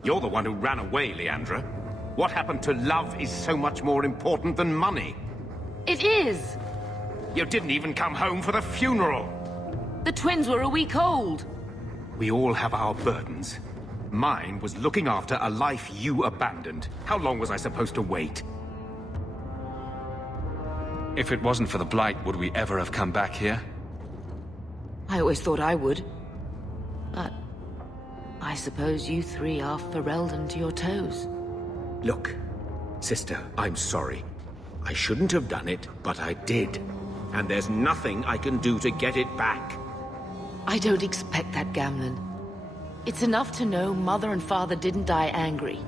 You're the one who ran away, Leandra. What happened to love is so much more important than money. It is! You didn't even come home for the funeral. The twins were a week old. We all have our burdens. Mine was looking after a life you abandoned. How long was I supposed to wait? If it wasn't for the Blight, would we ever have come back here? I always thought I would. But I suppose you three are Ferelden to your toes. Look, sister, I'm sorry. I shouldn't have done it, but I did. And there's nothing I can do to get it back. I don't expect that, Gamlen. It's enough to know Mother and Father didn't die angry.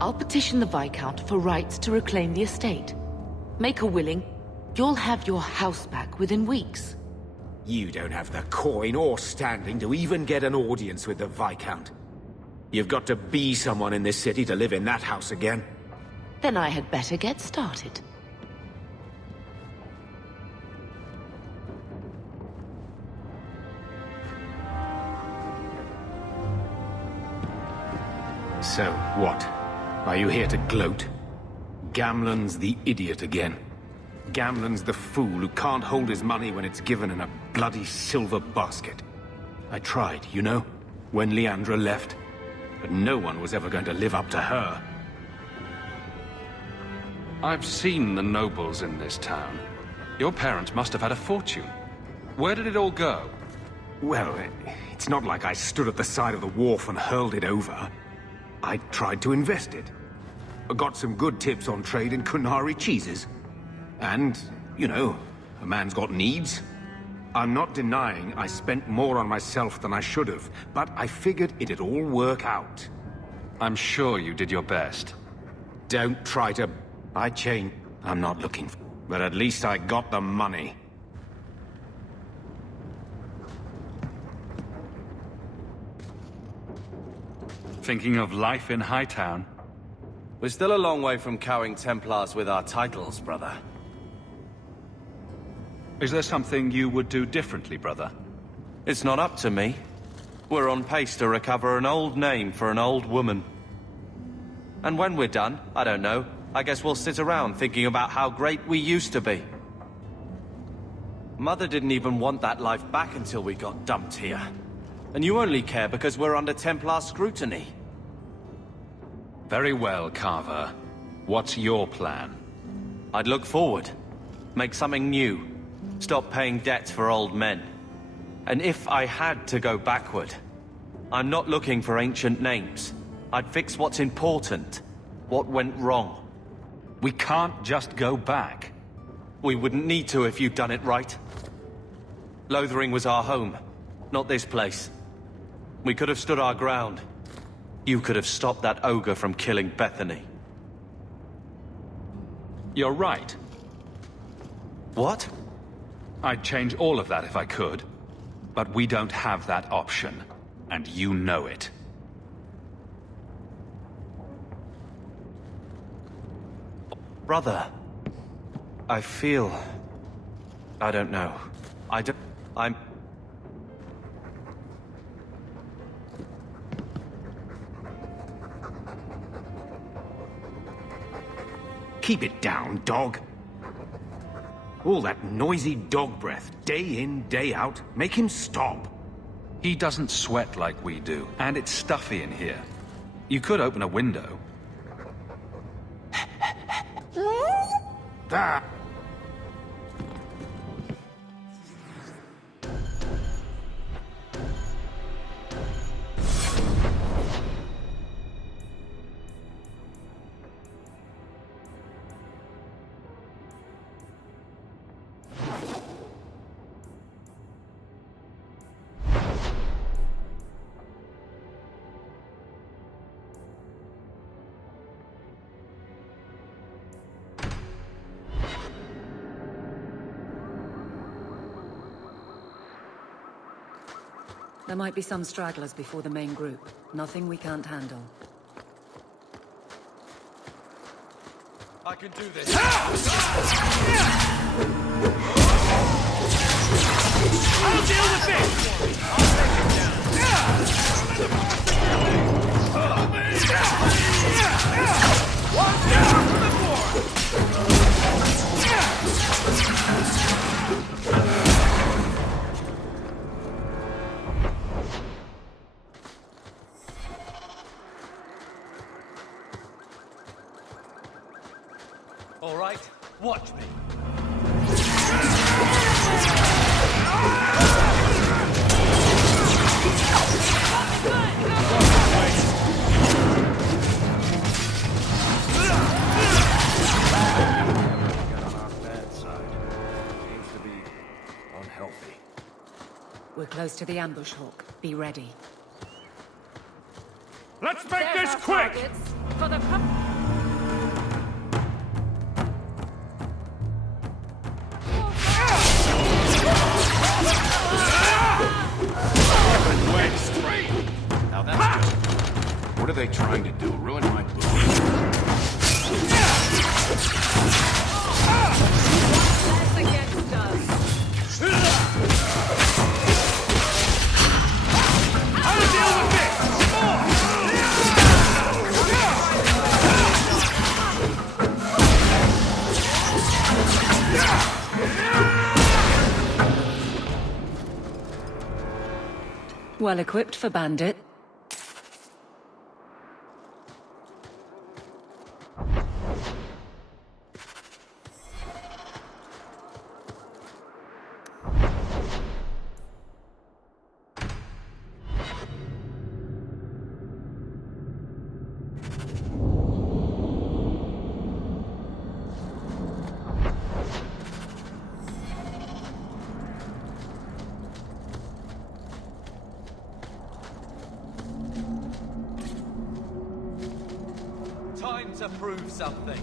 I'll petition the Viscount for rights to reclaim the estate. Make a willing, you'll have your house back within weeks. You don't have the coin or standing to even get an audience with the Viscount. You've got to be someone in this city to live in that house again. Then I had better get started. So, what? Are you here to gloat? Gamlen's the idiot again. Gamlen's the fool who can't hold his money when it's given in a bloody silver basket. I tried, you know, when Leandra left. But no one was ever going to live up to her. I've seen the nobles in this town. Your parents must have had a fortune. Where did it all go? Well, it's not like I stood at the side of the wharf and hurled it over. I tried to invest it. I got some good tips on trade in Kunari cheeses. And, you know, a man's got needs. I'm not denying I spent more on myself than I should have, but I figured it'd all work out. I'm sure you did your best. Don't try to... I changed. I'm not looking for... But at least I got the money. Thinking of life in Hightown? We're still a long way from cowing Templars with our titles, brother. Is there something you would do differently, brother? It's not up to me. We're on pace to recover an old name for an old woman. And when we're done, I don't know, I guess we'll sit around thinking about how great we used to be. Mother didn't even want that life back until we got dumped here. And you only care because we're under Templar scrutiny. Very well, Carver. What's your plan? I'd look forward. Make something new. Stop paying debts for old men. And if I had to go backward, I'm not looking for ancient names. I'd fix what's important. What went wrong. We can't just go back. We wouldn't need to if you'd done it right. Lothering was our home, not this place. We could have stood our ground. You could have stopped that ogre from killing Bethany. You're right. What? I'd change all of that if I could. But we don't have that option. And you know it. Brother, I feel... I don't know. I'm... Keep it down, dog. All that noisy dog breath, day in, day out, make him stop. He doesn't sweat like we do, and it's stuffy in here. You could open a window. Ah. There might be some stragglers before the main group. Nothing we can't handle. I can do this. I'll deal with it! I'll take it down. One down for the floor! All right, watch me. We're close to the ambush, Hawk. Be ready. Let's make this quick! For the Now that's just... What are they trying to do? Ruin my book? Well equipped for bandit. Time to prove something.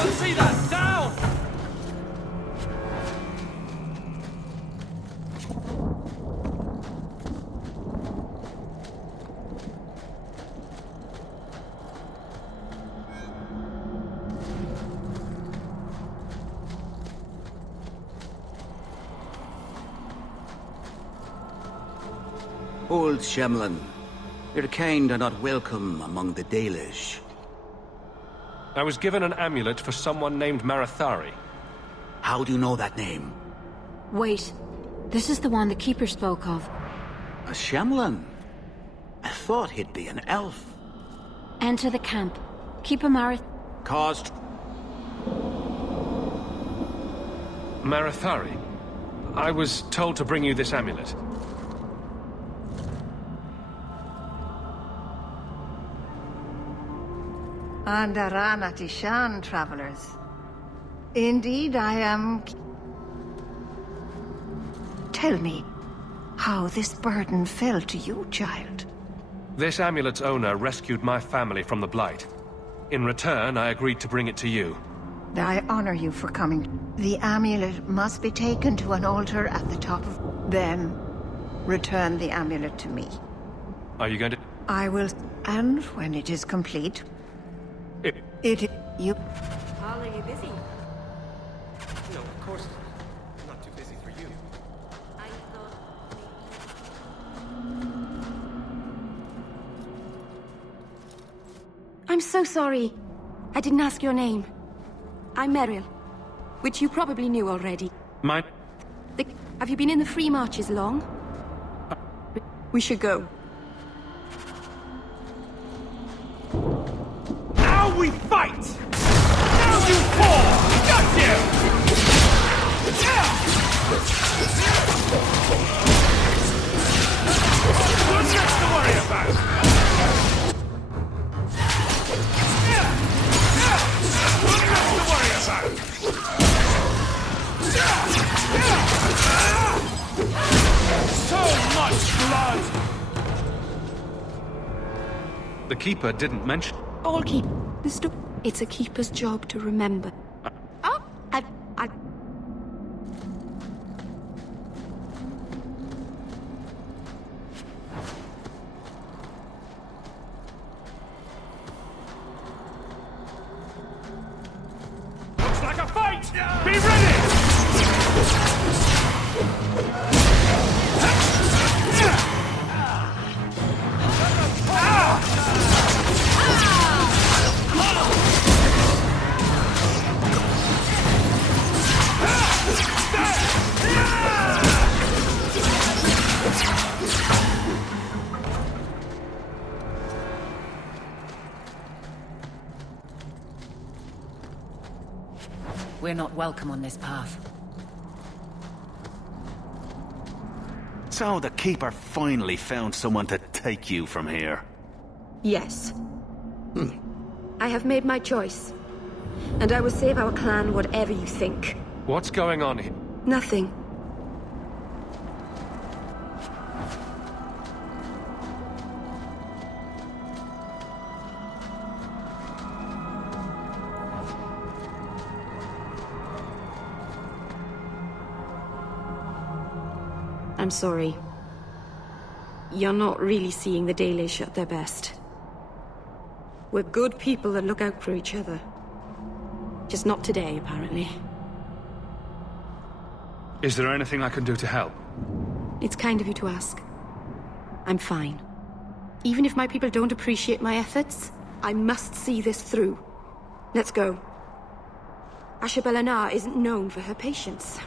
Everyone see that? Down! Old Shemlin, your kind are not welcome among the Dalish. I was given an amulet for someone named Marathari. How do you know that name? Wait, this is the one the Keeper spoke of. A Shemlin? I thought he'd be an elf. Enter the camp. Keeper Marath... Caused... Marathari? I was told to bring you this amulet. Andaran Atishan, travelers. Indeed, I am... Tell me, how this burden fell to you, child. This amulet's owner rescued my family from the Blight. In return, I agreed to bring it to you. I honor you for coming. The amulet must be taken to an altar at the top of... Then, return the amulet to me. Are you going to... I will... And when it is complete... You... Paul, are you busy? No, of course not. I'm not too busy for you. I thought... I'm so sorry. I didn't ask your name. I'm Meryl, which you probably knew already. Mine? Have you been in the Free Marches long? We should go. Now we fight! Now you fall! Got you! What's next to worry about? What's next to worry about? So much blood! The Keeper didn't mention... All keep. It's a keeper's job to remember. Oh, I... Looks like a fight! Be ready! We're not welcome on this path. So the Keeper finally found someone to take you from here. Yes. I have made my choice. And I will save our clan whatever you think. What's going on here? Nothing. I'm sorry. You're not really seeing the Dalish at their best. We're good people that look out for each other. Just not today, apparently. Is there anything I can do to help? It's kind of you to ask. I'm fine. Even if my people don't appreciate my efforts, I must see this through. Let's go. Asha Belenar isn't known for her patience.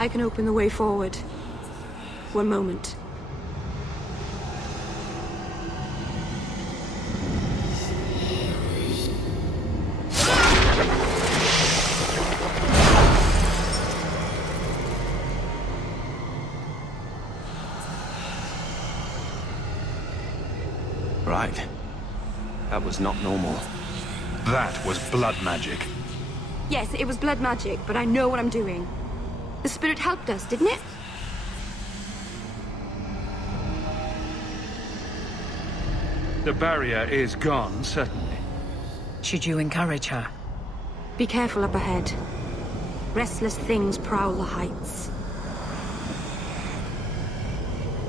I can open the way forward. One moment. Right. That was not normal. That was blood magic. Yes, it was blood magic, but I know what I'm doing. The spirit helped us, didn't it? The barrier is gone, certainly. Should you encourage her? Be careful up ahead. Restless things prowl the heights.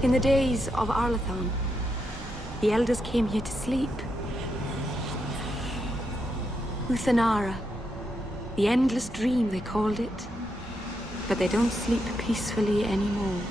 In the days of Arlathan, the elders came here to sleep. Uthanara. The endless dream, they called it. But they don't sleep peacefully anymore.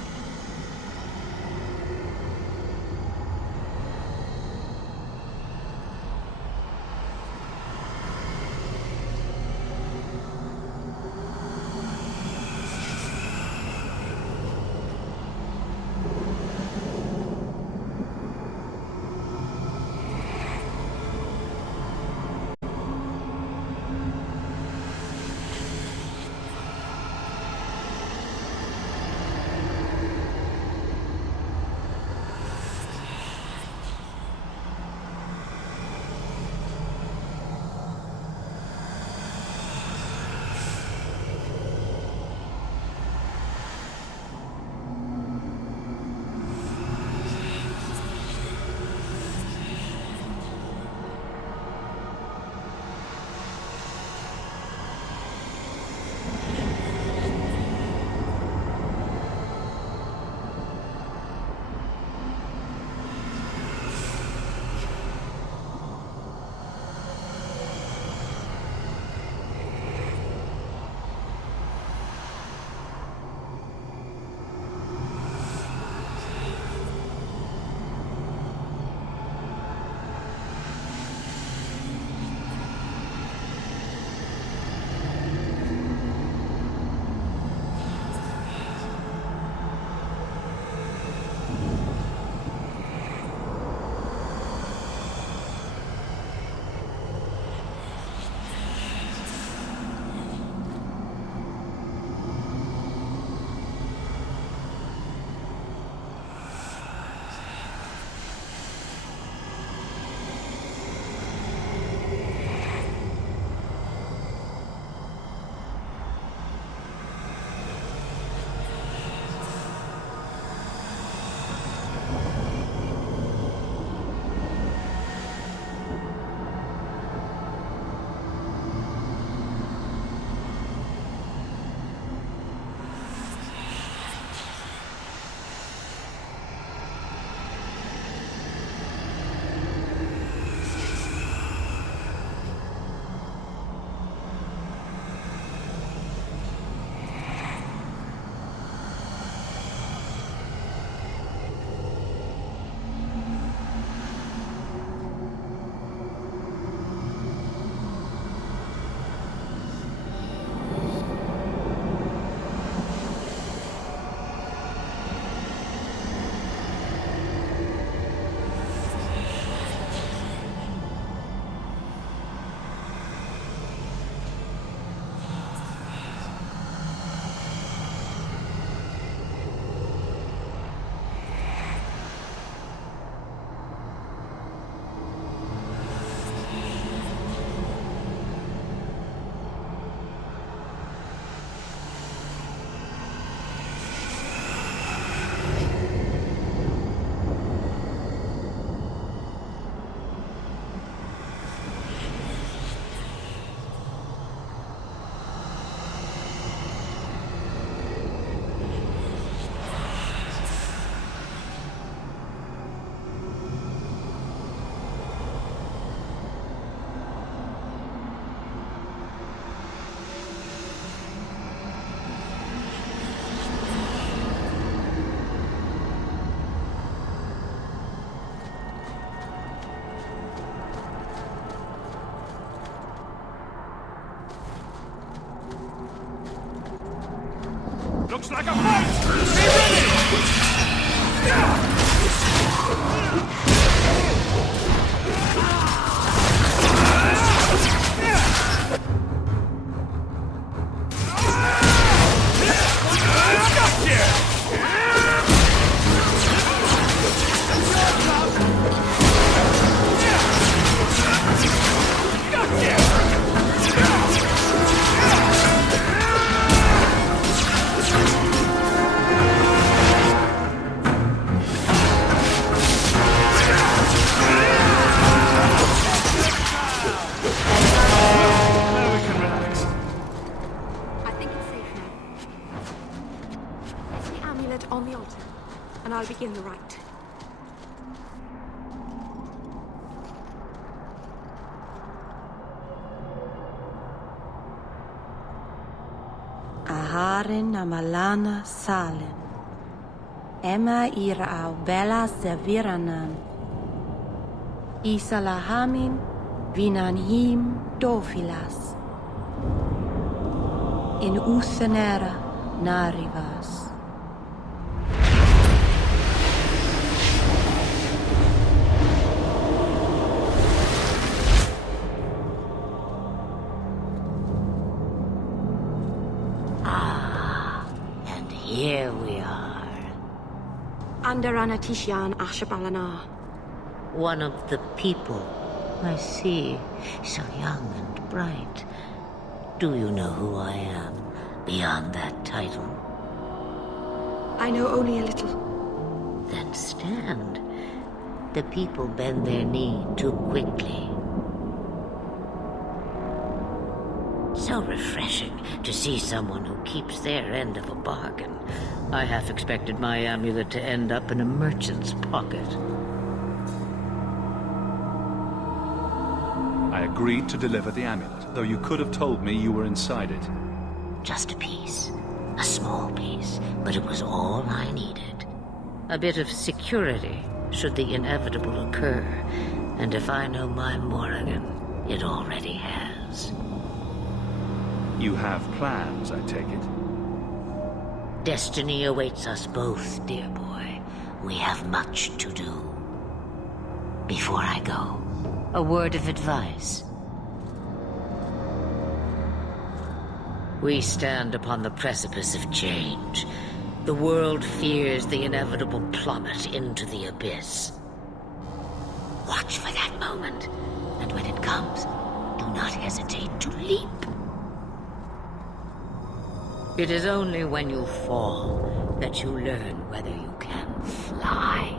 Looks like a fight! Be ready! On the altar, and I'll begin the rite. Aharin amalana salen. Emma ira au bella seviranan. Isalahamin vinanhim dofilas. In usenera narivas. Here we are. Under Anatishan Ashabalana. One of the people. I see. So young and bright. Do you know who I am, beyond that title? I know only a little. Then stand. The people bend their knee too quickly. So refreshing to see someone who keeps their end of a bargain. I half expected my amulet to end up in a merchant's pocket. I agreed to deliver the amulet, though you could have told me you were inside it. Just a piece. A small piece, but it was all I needed. A bit of security, should the inevitable occur. And if I know my Morrigan, it already has. You have plans, I take it? Destiny awaits us both, dear boy. We have much to do. Before I go, a word of advice. We stand upon the precipice of change. The world fears the inevitable plummet into the abyss. Watch for that moment, and when it comes, do not hesitate to leap. It is only when you fall that you learn whether you can fly.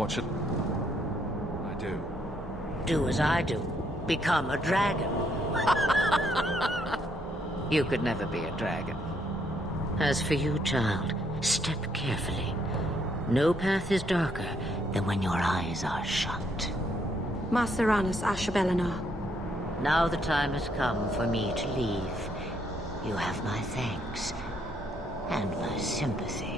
What should I do? Do as I do. Become a dragon. You could never be a dragon. As for you, child, step carefully. No path is darker than when your eyes are shut. Maceranus Ashbelenar. Now the time has come for me to leave. You have my thanks and my sympathy.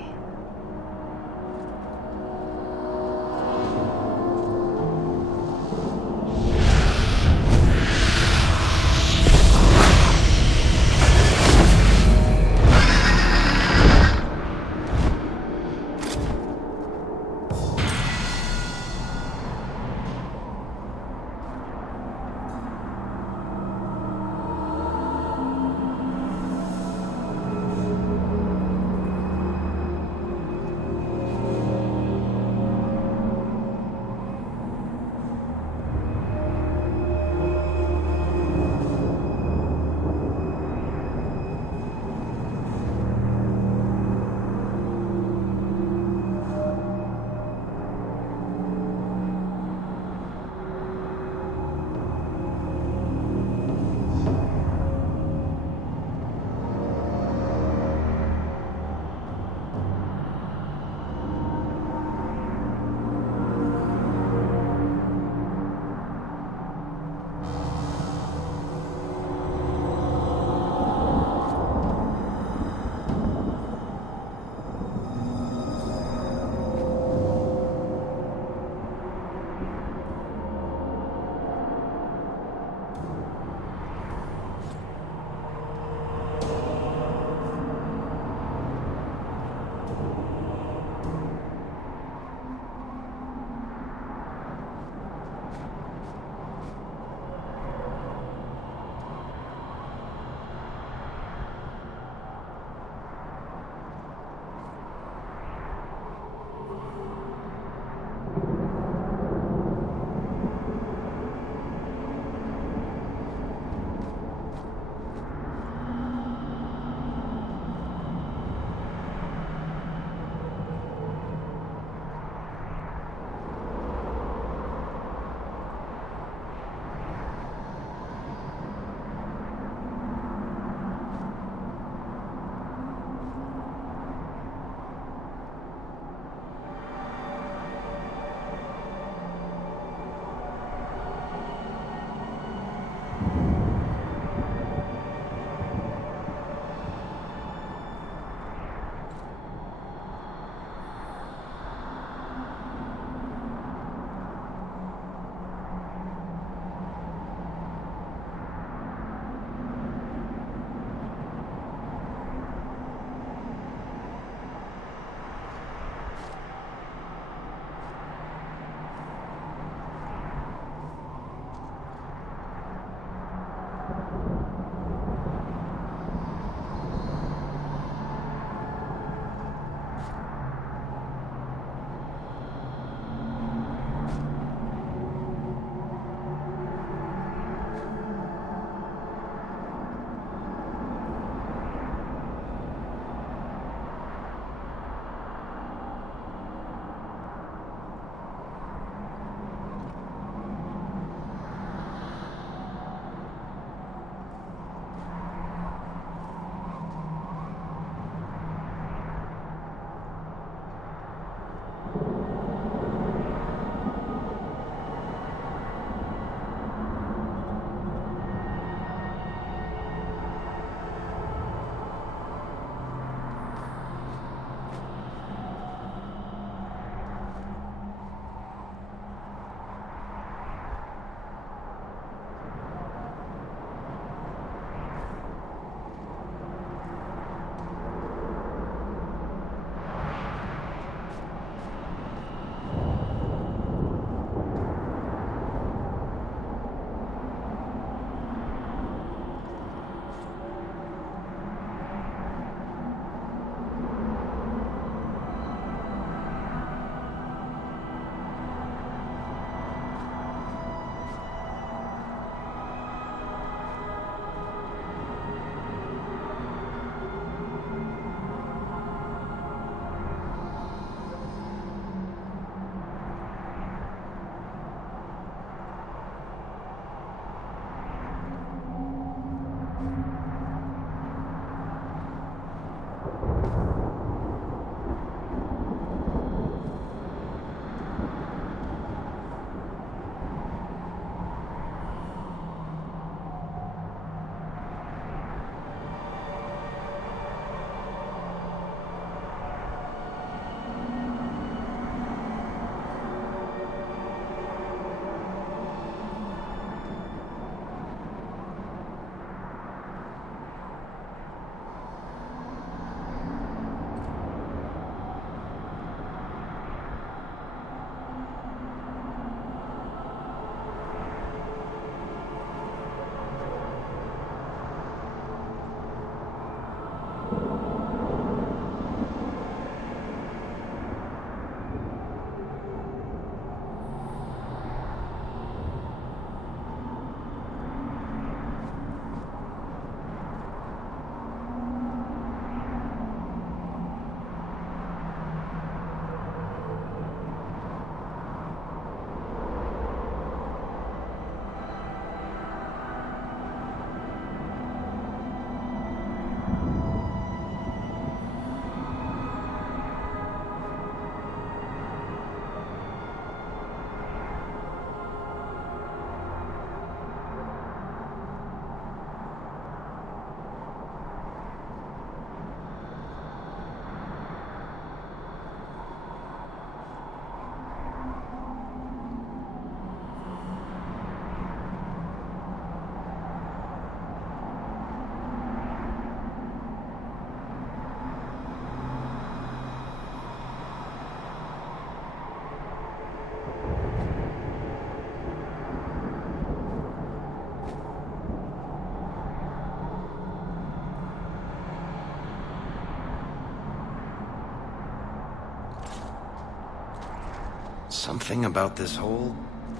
Something about this whole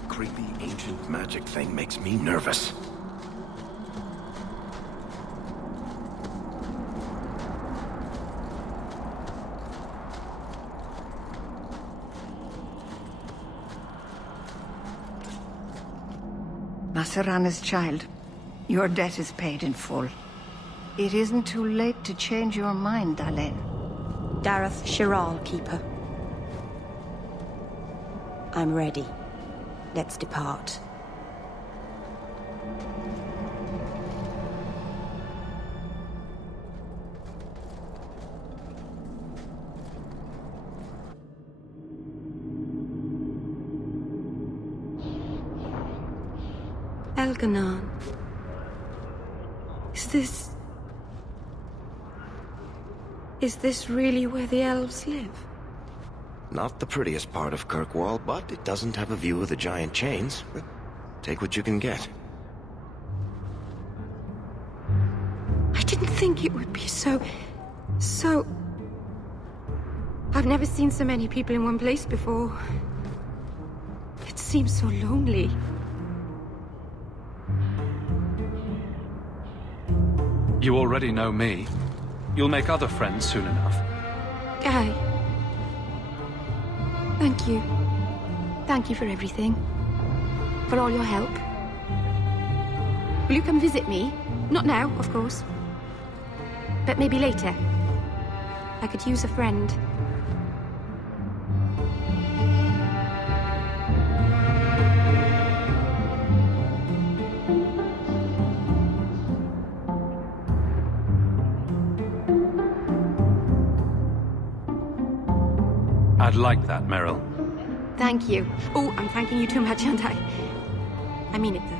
creepy ancient magic thing makes me nervous. Masarana's child, your debt is paid in full. It isn't too late to change your mind, Dalen. Dareth Shiral, Keeper. I'm ready. Let's depart. Elganon. Is this really where the elves live? Not the prettiest part of Kirkwall, but it doesn't have a view of the giant chains. But take what you can get. I didn't think it would be so... I've never seen so many people in one place before. It seems so lonely. You already know me. You'll make other friends soon enough. Aye. Thank you. Thank you for everything. For all your help. Will you come visit me? Not now, of course. But maybe later. I could use a friend. I'd like that, Meryl. Thank you. Oh, I'm thanking you too much, aren't I? I mean it, though.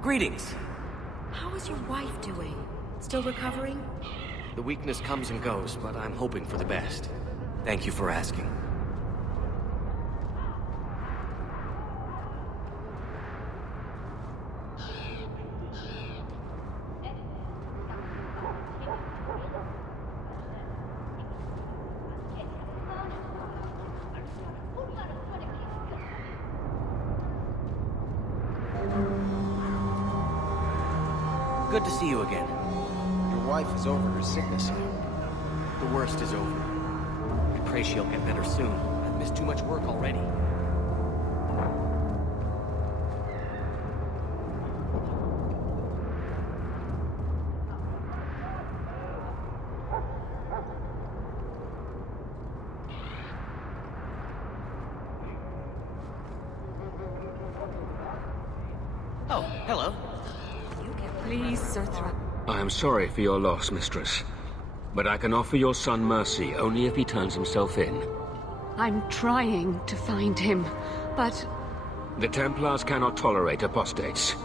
Greetings. How is your wife doing? Still recovering? The weakness comes and goes, but I'm hoping for the best. Thank you for asking. Good to see you again. Your wife is over her sickness now. The worst is over. I pray she'll get better soon. I've missed too much work already. Oh, hello. Please, Sir Thra... I am sorry for your loss, Mistress. But I can offer your son mercy only if he turns himself in. I'm trying to find him, but... The Templars cannot tolerate apostates.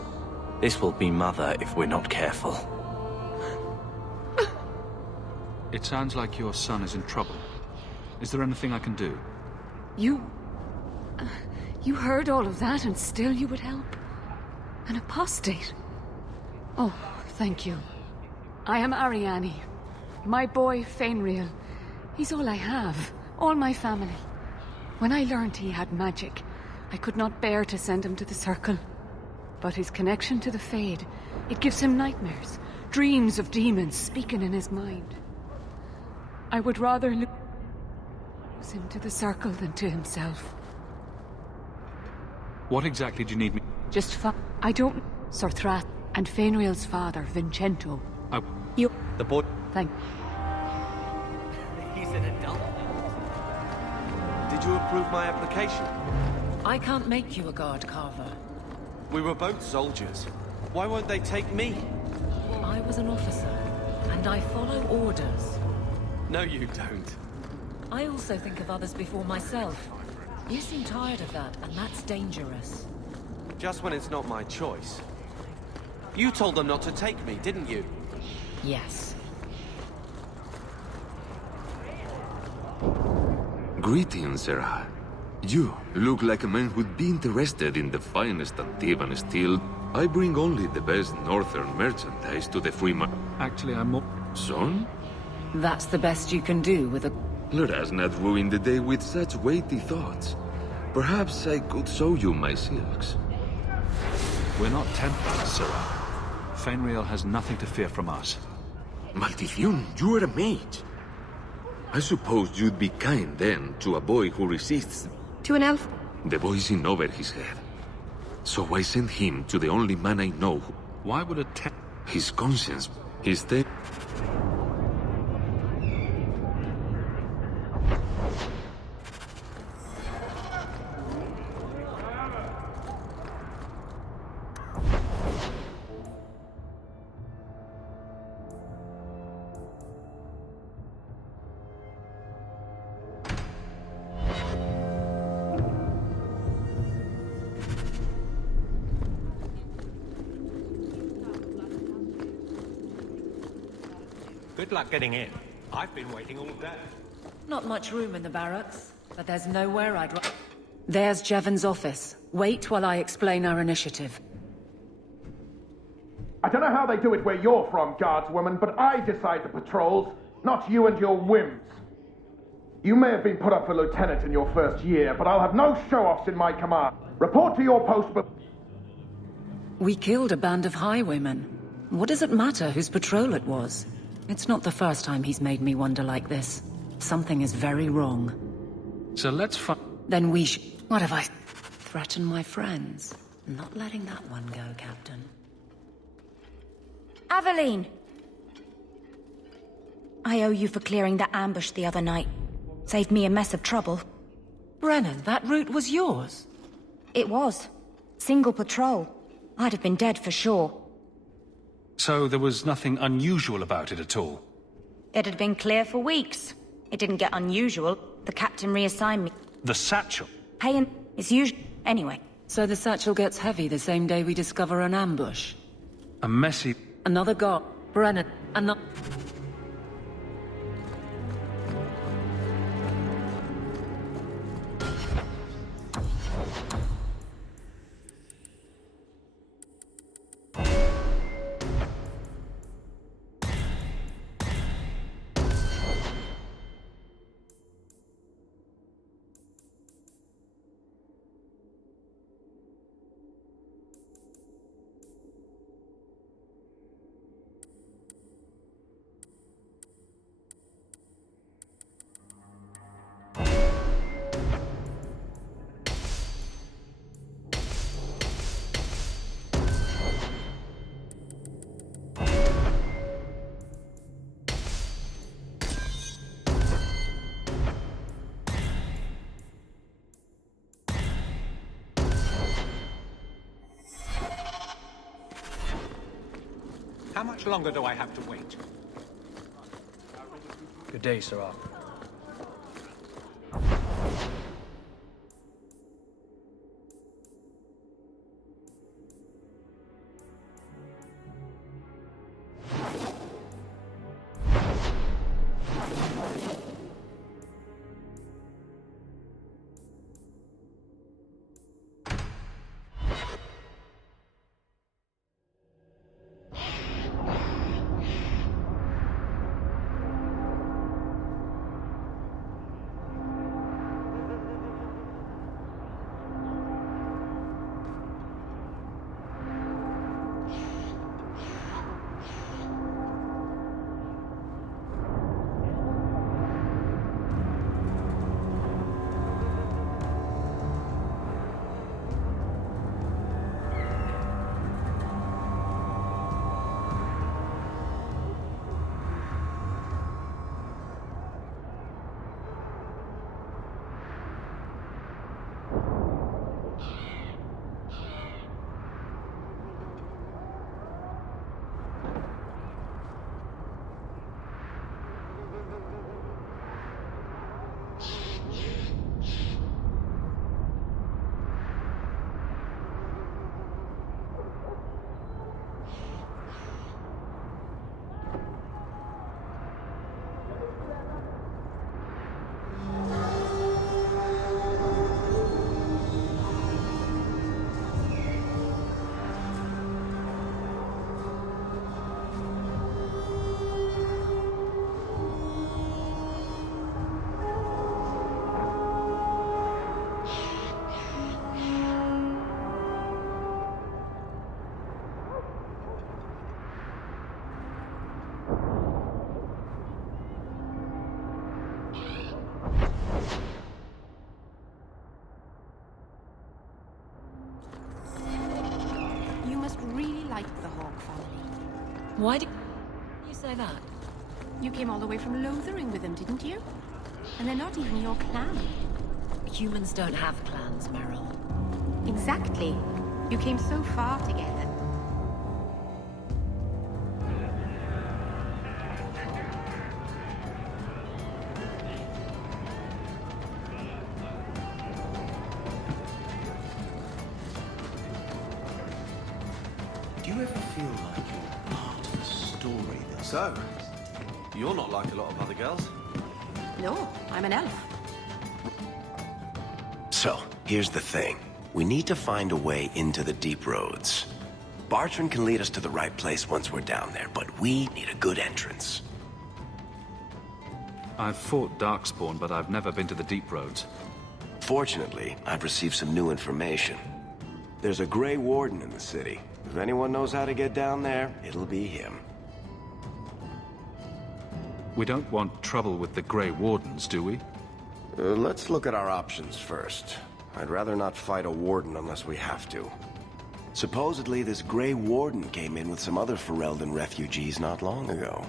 This will be Mother if we're not careful. It sounds like your son is in trouble. Is there anything I can do? You heard all of that and still you would help? An apostate? Oh, thank you. I am Ariane. My boy, Fainriel. He's all I have. All my family. When I learned he had magic, I could not bear to send him to the Circle. But his connection to the Fade, it gives him nightmares. Dreams of demons speaking in his mind. I would rather lose him to the Circle than to himself. What exactly do you need me... I don't... Sir Thrath and Fainriel's father, Vincento. The boy... Thank... He's an adult. Did you approve my application? I can't make you a guard carver. We were both soldiers. Why won't they take me? I was an officer, and I follow orders. No, you don't. I also think of others before myself. You seem tired of that, and that's dangerous. Just when it's not my choice. You told them not to take me, didn't you? Yes. Greetings, Sarah. You look like a man who'd be interested in the finest Antivan steel. I bring only the best northern merchandise to the free market. Actually, I'm more... Son? That's the best you can do with a... Let us not ruin the day with such weighty thoughts. Perhaps I could show you my silks. We're not Templars, Sarah. Fenrir has nothing to fear from us. Maldición, you are a mage. I suppose you'd be kind then to a boy who resists. To an elf? The boy's in over his head. So I sent him to the only man I know who... Why would a His conscience, his day... Good luck getting in. I've been waiting all day. Not much room in the barracks, but there's nowhere I'd... There's Jevon's office. Wait while I explain our initiative. I don't know how they do it where you're from, guardswoman, but I decide the patrols, not you and your whims. You may have been put up for lieutenant in your first year, but I'll have no show-offs in my command. Report to your post, but... We killed a band of highwaymen. What does it matter whose patrol it was? It's not the first time he's made me wonder like this. Something is very wrong. So let's Then we What have I... Threaten my friends? Not letting that one go, Captain. Aveline! I owe you for clearing that ambush the other night. Saved me a mess of trouble. Brennan, that route was yours? It was. Single patrol. I'd have been dead for sure. So there was nothing unusual about it at all? It had been clear for weeks. It didn't get unusual. The captain reassigned me. The satchel? Paying is usual. Anyway. So the satchel gets heavy the same day we discover an ambush? A messy... Another guard. Brennan, another... How much longer do I have to wait? Good day, Sarah. just really liked the Hawke family. Why do you say that? You came all the way from Lothering with them, didn't you? And they're not even your clan. Humans don't have clans, Meryl. Exactly. You came so far together. Do you ever feel like you're part of a story that... So, you're not like a lot of other girls. No, I'm an elf. So, here's the thing. We need to find a way into the Deep Roads. Bartrand can lead us to the right place once we're down there, but we need a good entrance. I've fought Darkspawn, but I've never been to the Deep Roads. Fortunately, I've received some new information. There's a Grey Warden in the city. If anyone knows how to get down there, it'll be him. We don't want trouble with the Grey Wardens, do we? Let's look at our options first. I'd rather not fight a Warden unless we have to. Supposedly, this Grey Warden came in with some other Ferelden refugees not long ago.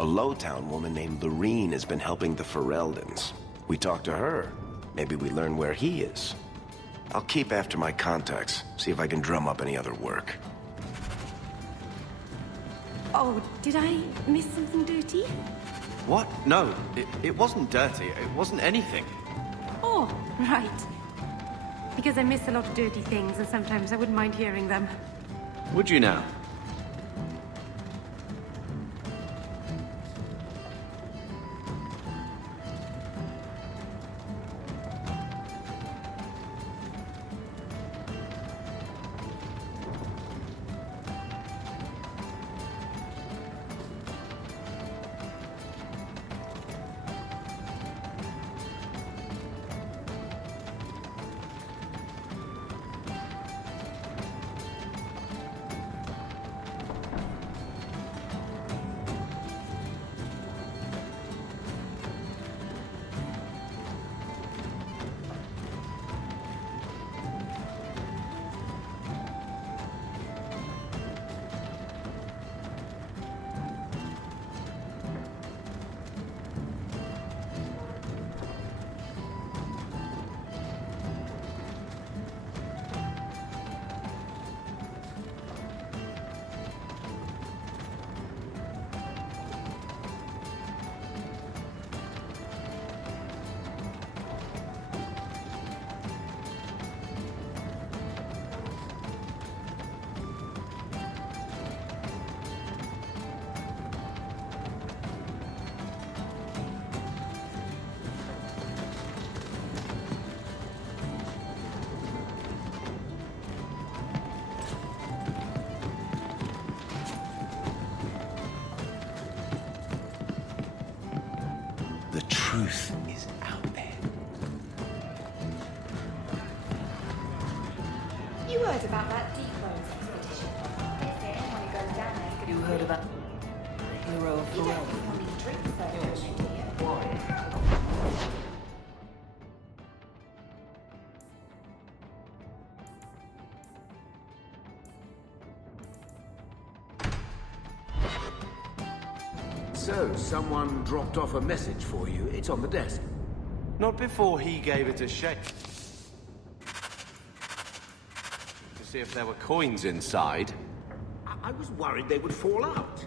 A Lowtown woman named Lorene has been helping the Fereldans. We talk to her. Maybe we learn where he is. I'll keep after my contacts, see if I can drum up any other work. Oh, did I miss something dirty? What? No, it wasn't dirty. It wasn't anything. Oh, right. Because I miss a lot of dirty things, and sometimes I wouldn't mind hearing them. Would you now? The truth is out there. You heard about that Deep Roads expedition? They say anyone who goes down there is You heard about the hero of You don't Ferelden? even want to drink so much, do you? So, someone dropped off a message for you. It's on the desk. Not before he gave it a shake. To see if there were coins inside. I was worried they would fall out.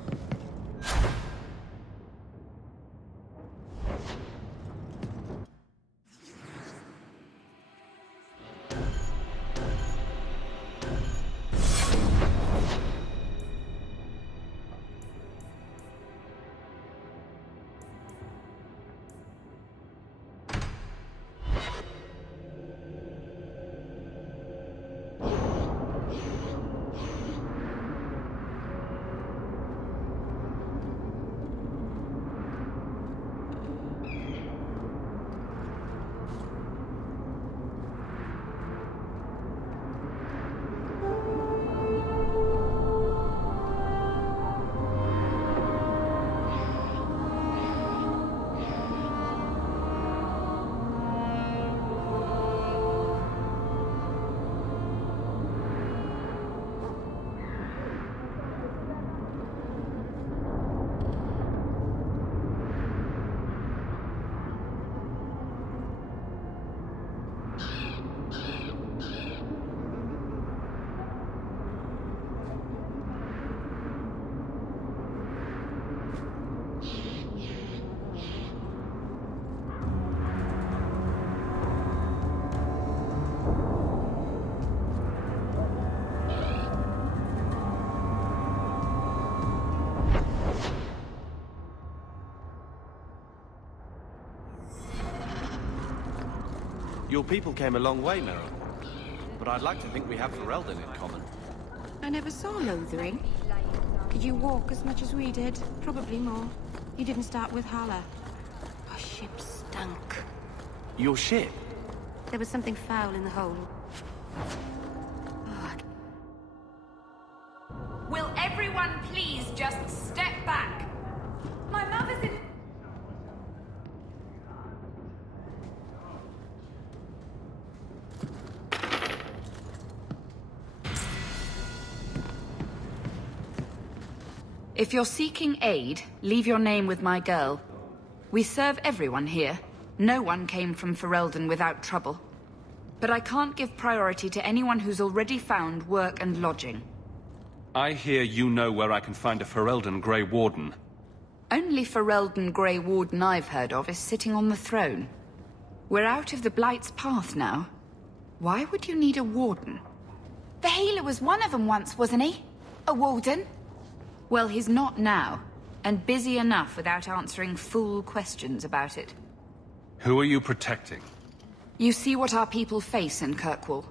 Your people came a long way, Meryl. But I'd like to think we have Ferelden in common. I never saw Lothering. Did you walk as much as we did? Probably more. You didn't start with Hala. Our ship stunk. Your ship? There was something foul in the hold. Will everyone please just step back? My mother's in... If you're seeking aid, leave your name with my girl. We serve everyone here. No one came from Ferelden without trouble. But I can't give priority to anyone who's already found work and lodging. I hear you know where I can find a Ferelden Grey Warden. Only Ferelden Grey Warden I've heard of is sitting on the throne. We're out of the Blight's path now. Why would you need a warden? The healer was one of them once, wasn't he? A warden? Well, he's not now, and busy enough without answering fool questions about it. Who are you protecting? You see what our people face in Kirkwall.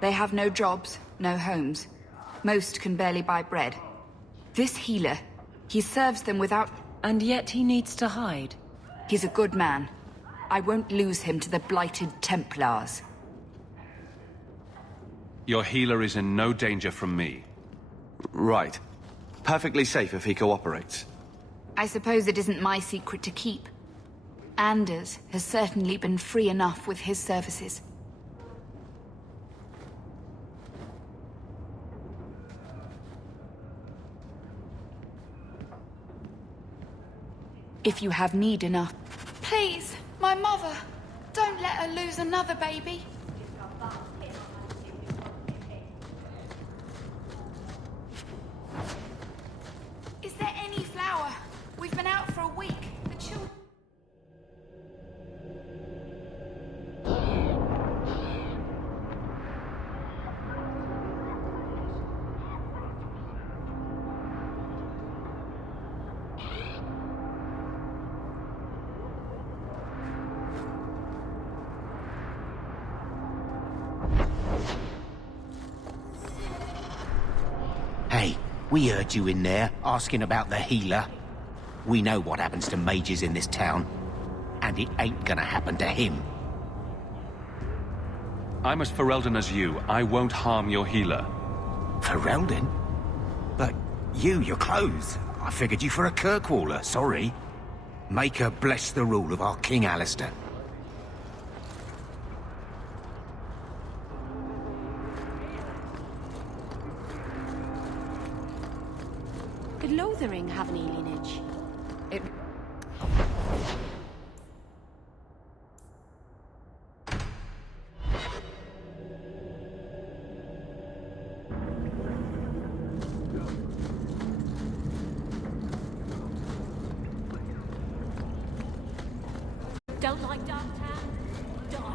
They have no jobs, no homes. Most can barely buy bread. This healer, he serves them without... And yet he needs to hide. He's a good man. I won't lose him to the blighted Templars. Your healer is in no danger from me. Right. Perfectly safe if he cooperates. I suppose it isn't my secret to keep. Anders has certainly been free enough with his services. If you have need enough... Please, my mother. Don't let her lose another baby. Is there any flour? We've been out for a week. The children... Hey, we heard you in there, asking about the healer. We know what happens to mages in this town. And it ain't gonna happen to him. I'm as Ferelden as you. I won't harm your healer. Ferelden? But your clothes. I figured you for a Kirkwaller, sorry. Make her bless the rule of our King Alistair. Did Lothering have any lineage? It... Don't like downtown? Die.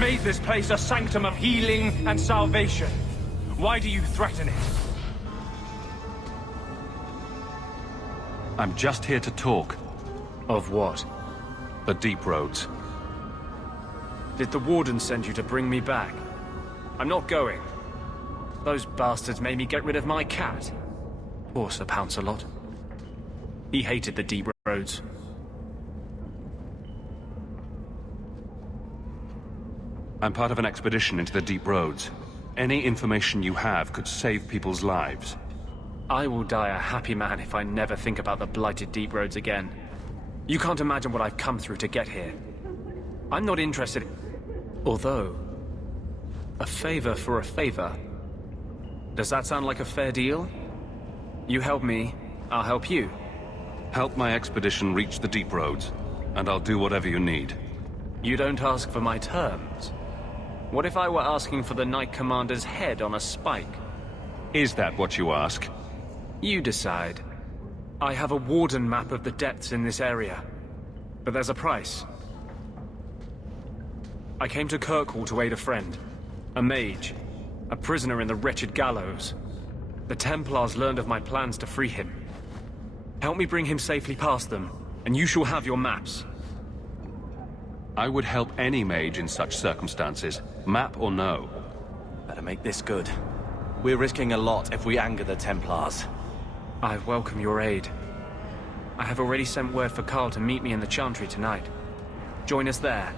Made this place a sanctum of healing and salvation. Why do you threaten it? I'm just here to talk. Of what? The Deep Roads. Did the Warden send you to bring me back? I'm not going. Those bastards made me get rid of my cat. Poor Sir Pouncelot. He hated the Deep Roads. I'm part of an expedition into the Deep Roads. Any information you have could save people's lives. I will die a happy man if I never think about the blighted Deep Roads again. You can't imagine what I've come through to get here. I'm not interested... Although... A favor for a favor. Does that sound like a fair deal? You help me, I'll help you. Help my expedition reach the deep roads, and I'll do whatever you need. You don't ask for my terms. What if I were asking for the Knight Commander's head on a spike? Is that what you ask? You decide. I have a Warden map of the depths in this area. But there's a price. I came to Kirkwall to aid a friend. A mage. A prisoner in the wretched gallows. The Templars learned of my plans to free him. Help me bring him safely past them, and you shall have your maps. I would help any mage in such circumstances, map or no. Better make this good. We're risking a lot if we anger the Templars. I welcome your aid. I have already sent word for Carl to meet me in the Chantry tonight. Join us there.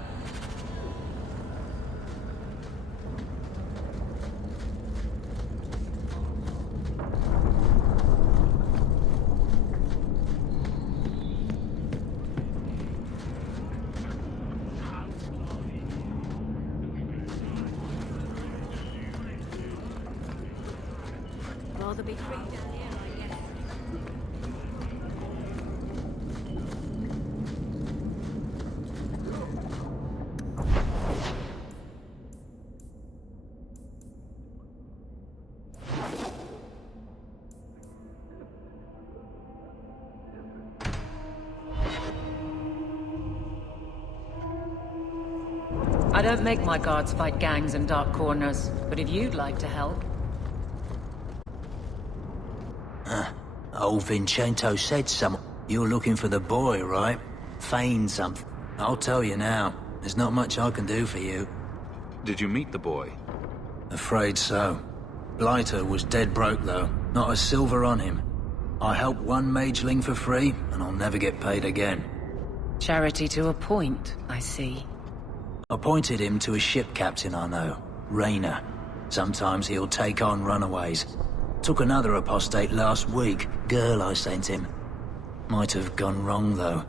Rather be free down here, I guess. I don't make my guards fight gangs in dark corners, but if you'd like to help... Old Vincento said something. You're looking for the boy, right? Feign something. I'll tell you now, there's not much I can do for you. Did you meet the boy? Afraid so. Blighter was dead broke, though. Not a silver on him. I helped one mageling for free, and I'll never get paid again. Charity to a point, I see. Appointed him to a ship captain I know, Rayner. Sometimes he'll take on runaways. Took another apostate last week, girl I sent him. Might have gone wrong, though.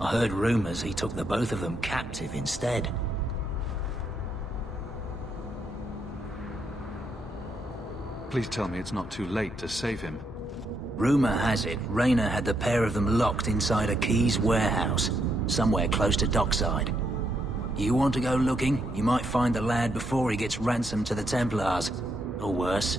I heard rumors he took the both of them captive instead. Please tell me it's not too late to save him. Rumor has it, Rayner had the pair of them locked inside a Keys warehouse, somewhere close to Dockside. You want to go looking? You might find the lad before he gets ransomed to the Templars. Or worse.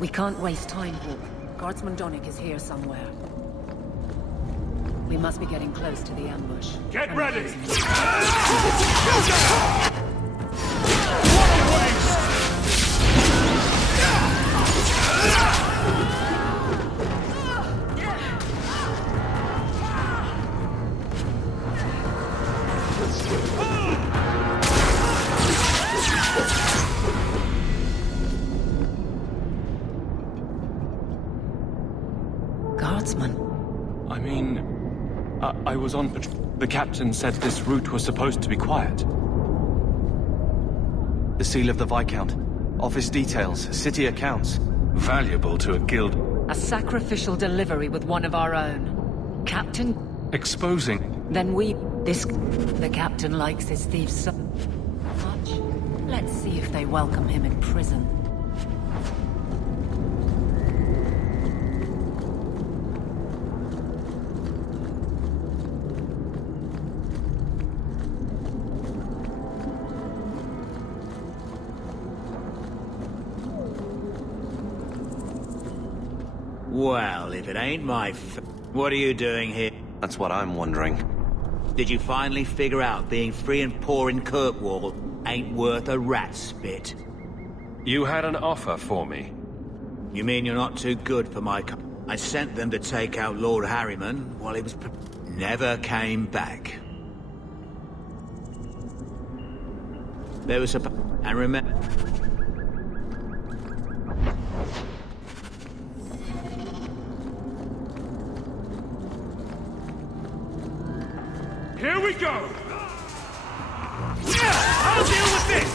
We can't waste time, Hawk. Guardsman Donnick is here somewhere. We must be getting close to the ambush. Get ready! Guardsman? I mean, I was on patrol. The captain said this route was supposed to be quiet. The seal of the Viscount, office details, city accounts. Valuable to a guild. A sacrificial delivery with one of our own. Captain? Exposing. Then the captain likes his thieves so much. Let's see if they welcome him in prison. Well, if it ain't what are you doing here? That's what I'm wondering. Did you finally figure out being free and poor in Kirkwall ain't worth a rat's spit? You had an offer for me. You mean you're not too good for my I sent them to take out Lord Harryman while he was never came back. There was and remember... Here we go! I'll deal with this!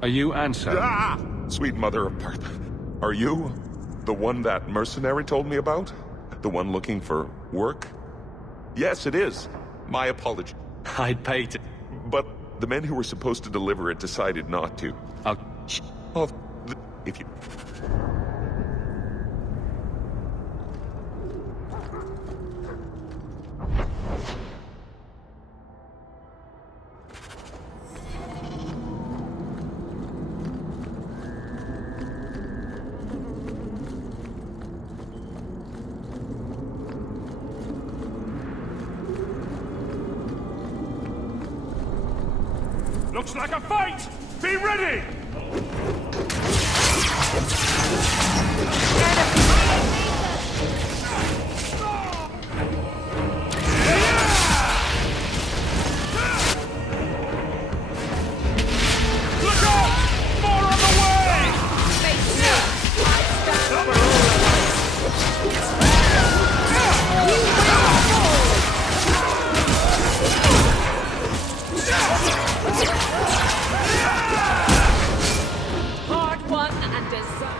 Are you Anselm? Ah! Sweet mother of Partha. Are you the one that mercenary told me about? The one looking for work? Yes, it is. My apology. I'd pay to... But the men who were supposed to deliver it decided not to. Oh, if you... Looks like a fight! Be ready! Look out! More on the way! Hard won and deserved.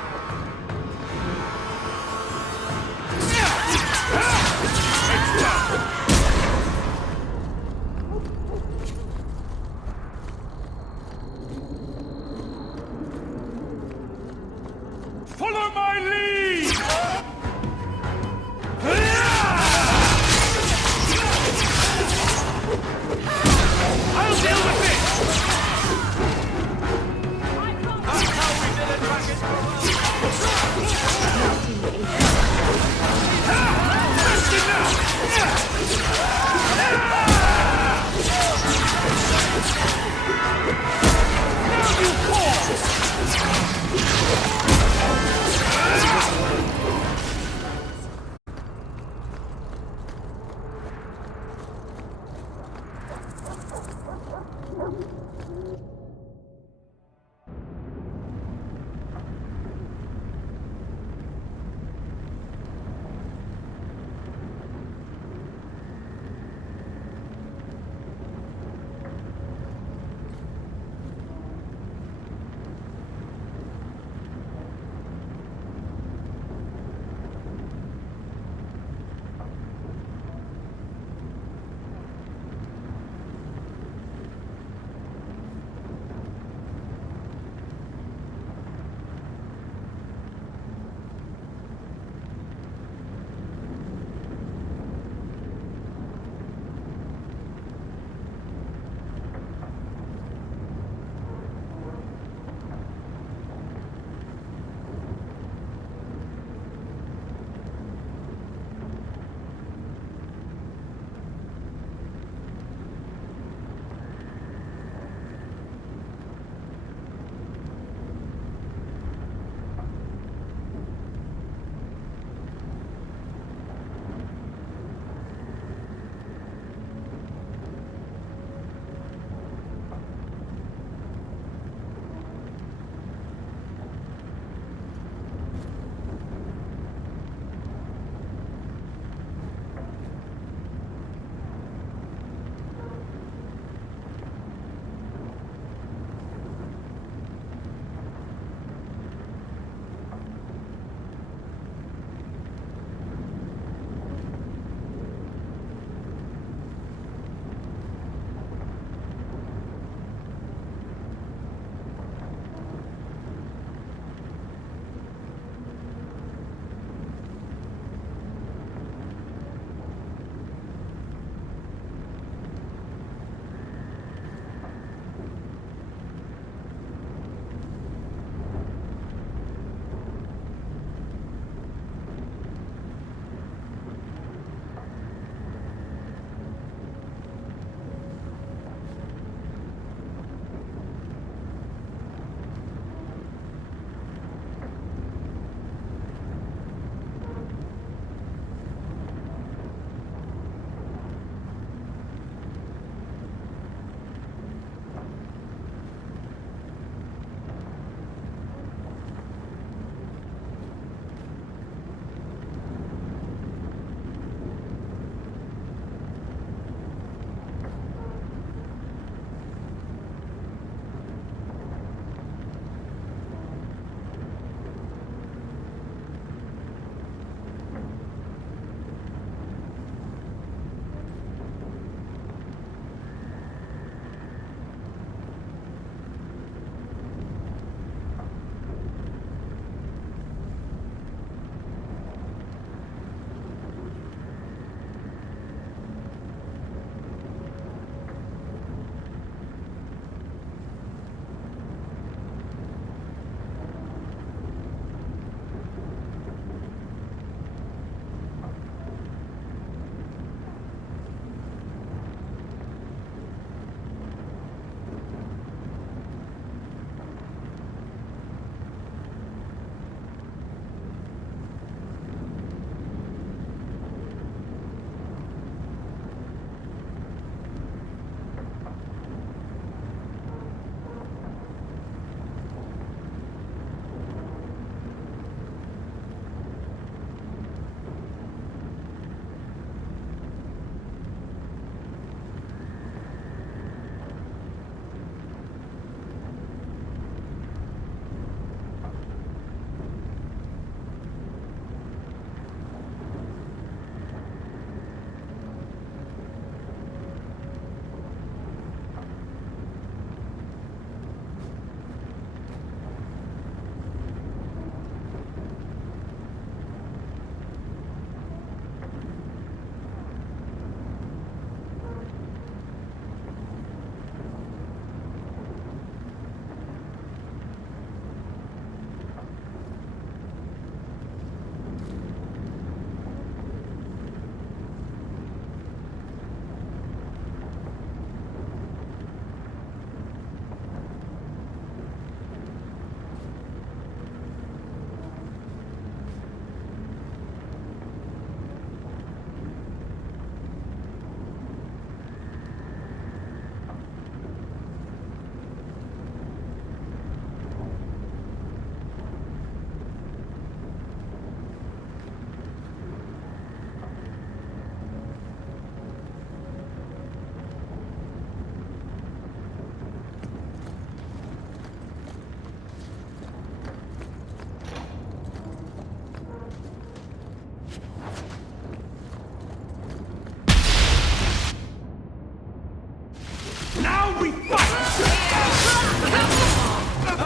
we fight!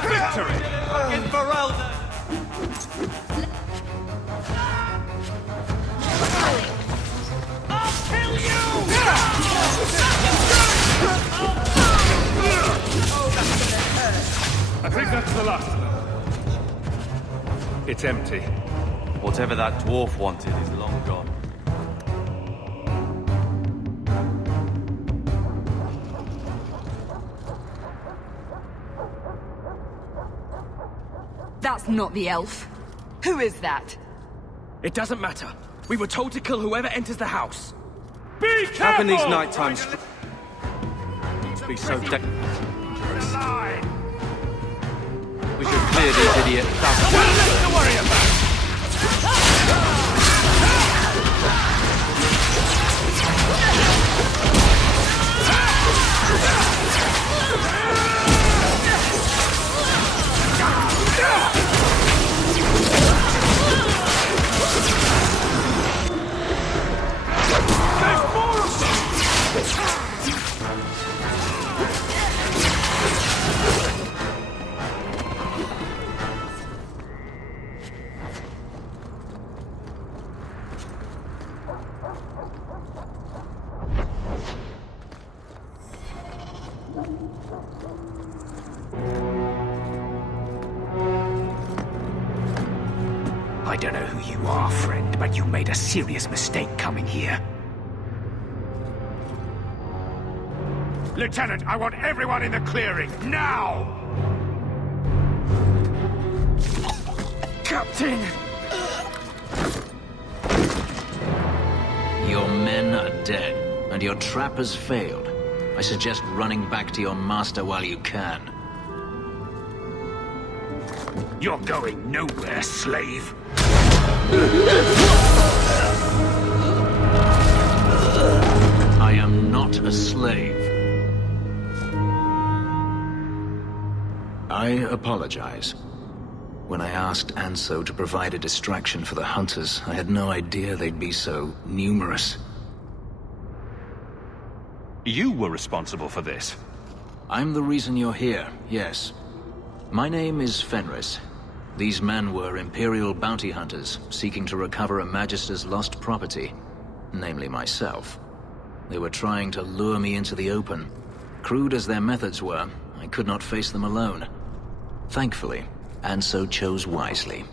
Victory! In Ferelden! I'll kill you! I think that's the last of them. It's empty. Whatever that dwarf wanted is long gone. That's not the elf. Who is that? It doesn't matter. We were told to kill whoever enters the house. Be careful! How can these nighttime be so dangerous? We should clear these idiots up. One less to worry about! There's more of them! I don't know who you are, friend, but you made a serious mistake coming here. Lieutenant, I want everyone in the clearing, now! Captain! Your men are dead, and your trap has failed. I suggest running back to your master while you can. You're going nowhere, slave. I am not a slave. I apologize. When I asked Anso to provide a distraction for the hunters, I had no idea they'd be so numerous. You were responsible for this. I'm the reason you're here, yes. My name is Fenris. These men were Imperial bounty hunters, seeking to recover a Magister's lost property, namely myself. They were trying to lure me into the open. Crude as their methods were, I could not face them alone. Thankfully, Anso chose wisely.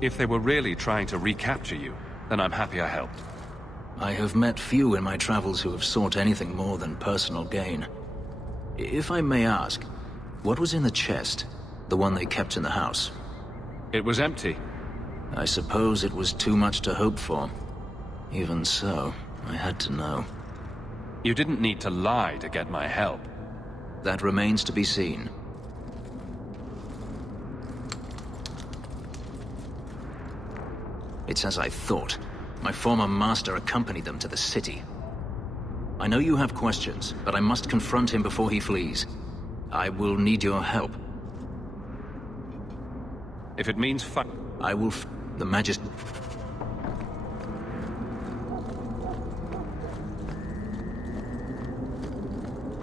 If they were really trying to recapture you, then I'm happy I helped. I have met few in my travels who have sought anything more than personal gain. If I may ask, what was in the chest? The one they kept in the house? It was empty. I suppose it was too much to hope for. Even so, I had to know. You didn't need to lie to get my help. That remains to be seen. It's as I thought. My former master accompanied them to the city. I know you have questions, but I must confront him before he flees. I will need your help. If it means I will the Magist...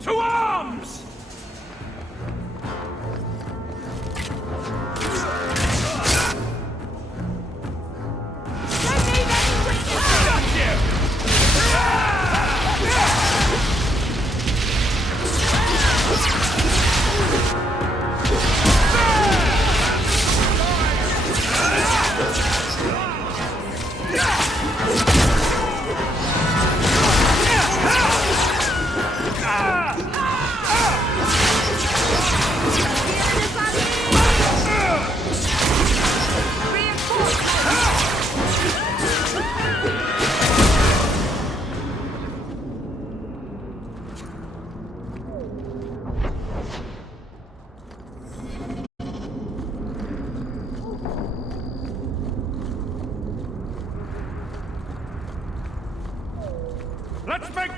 To arms!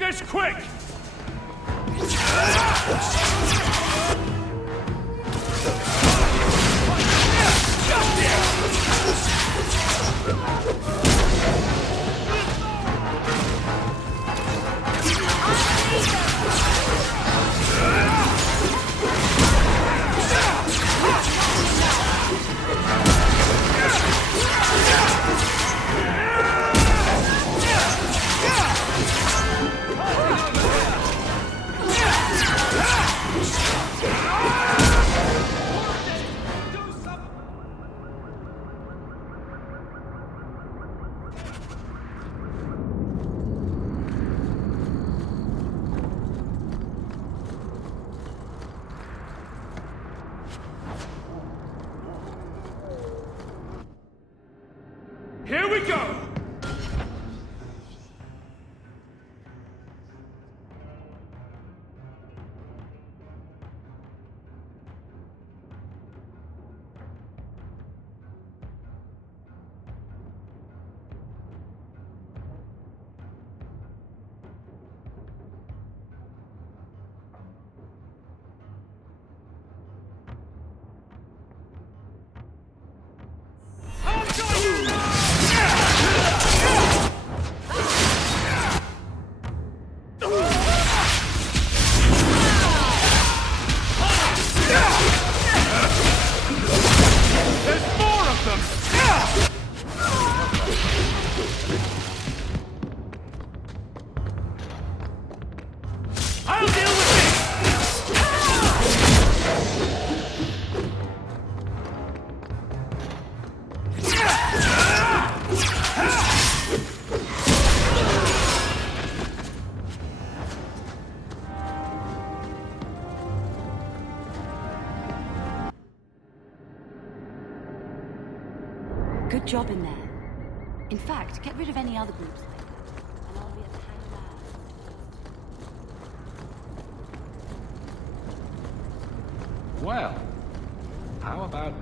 this quick! Here we go! Good job in there. In fact, get rid of any other groups like that, and I'll be at the hangar. Well, how about...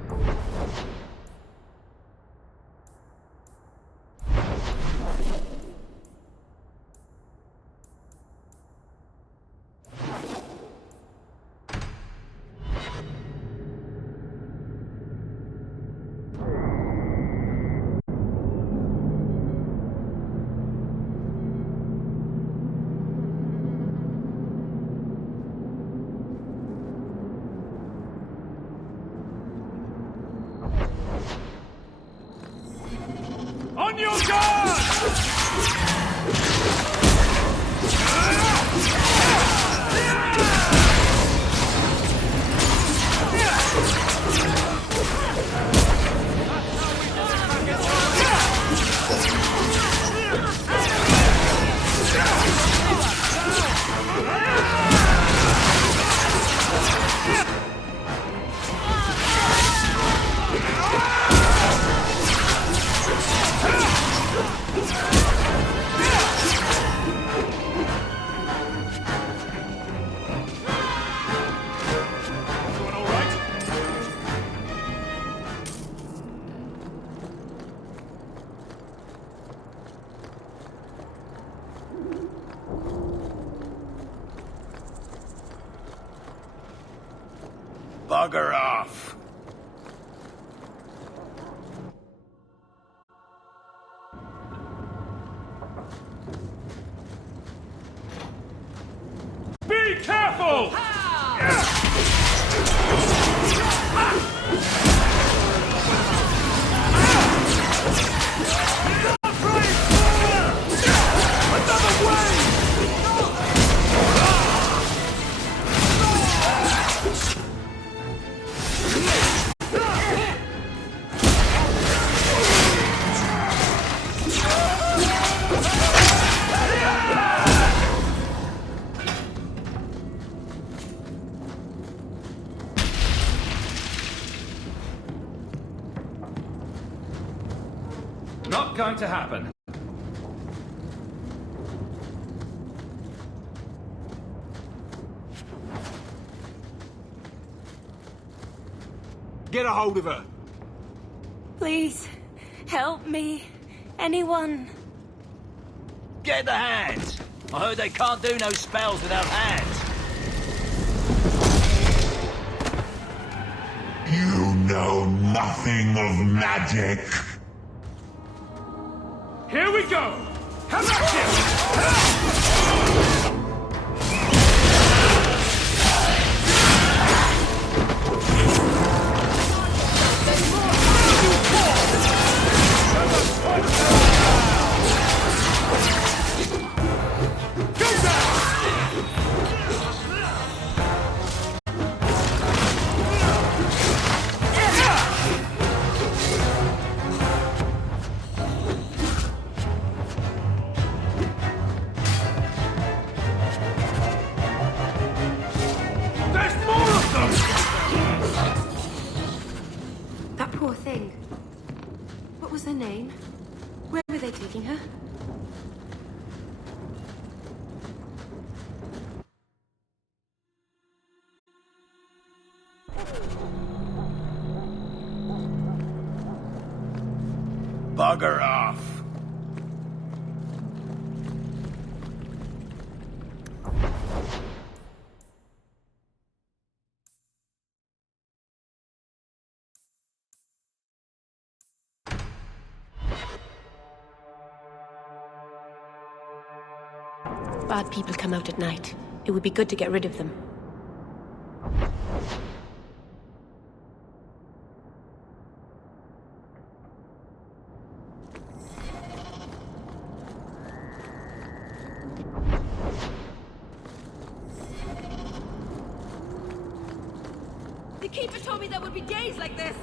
On your guard! Bugger off! Be careful! Not going to happen. Get a hold of her! Please, help me. Anyone. Get the hands! I heard they can't do no spells without hands. You know nothing of magic. Here we go! Have at you! That poor thing. What was her name? Where were they taking her? Bugger off. Bad people come out at night. It would be good to get rid of them. The Keeper told me there would be days like this.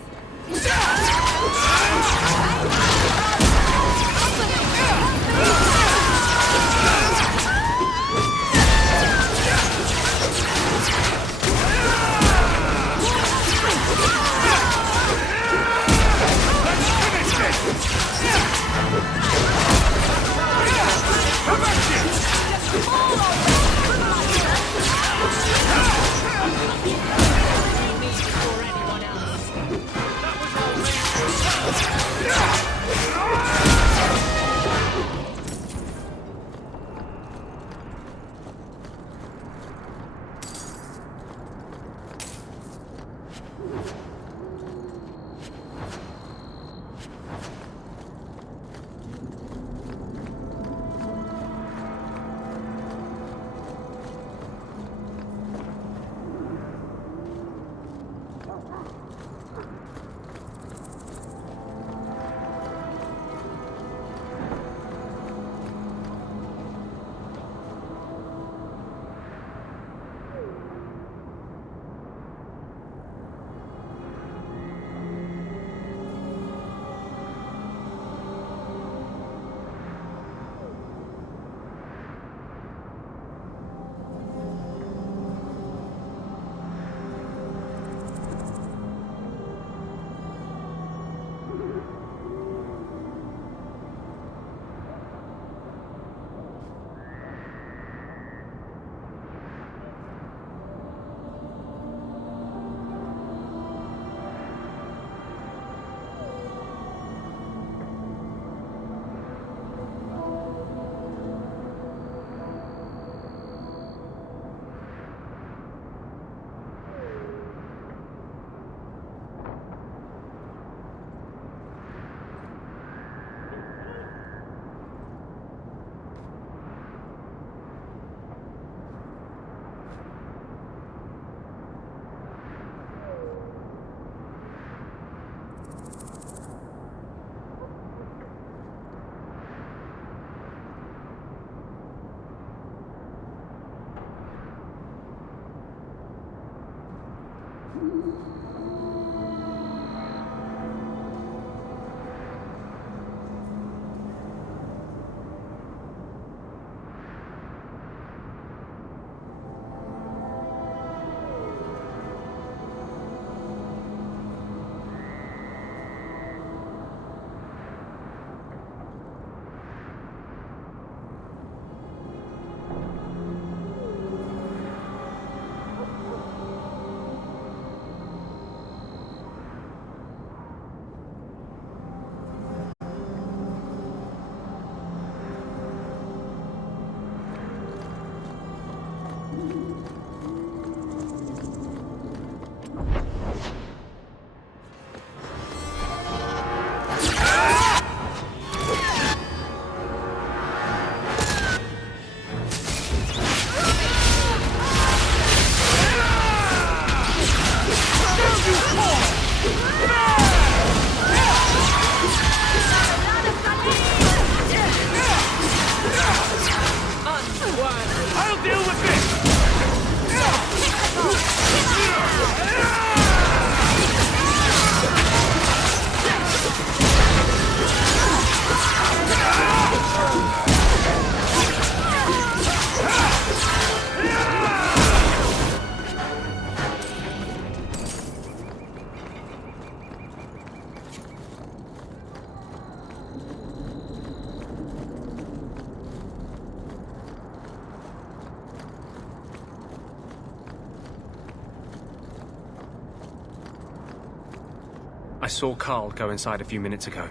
I saw Carl go inside a few minutes ago.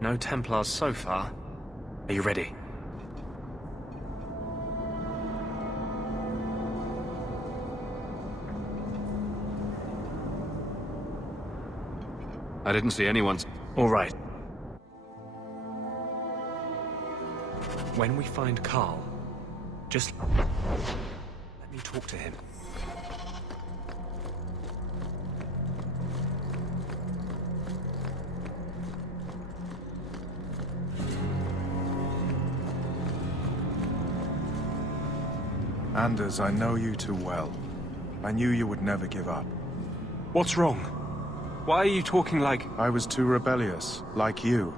No Templars so far. Are you ready? I didn't see anyone's... All right. When we find Carl, just let me talk to him. Anders, I know you too well. I knew you would never give up. What's wrong? Why are you talking like... I was too rebellious, like you.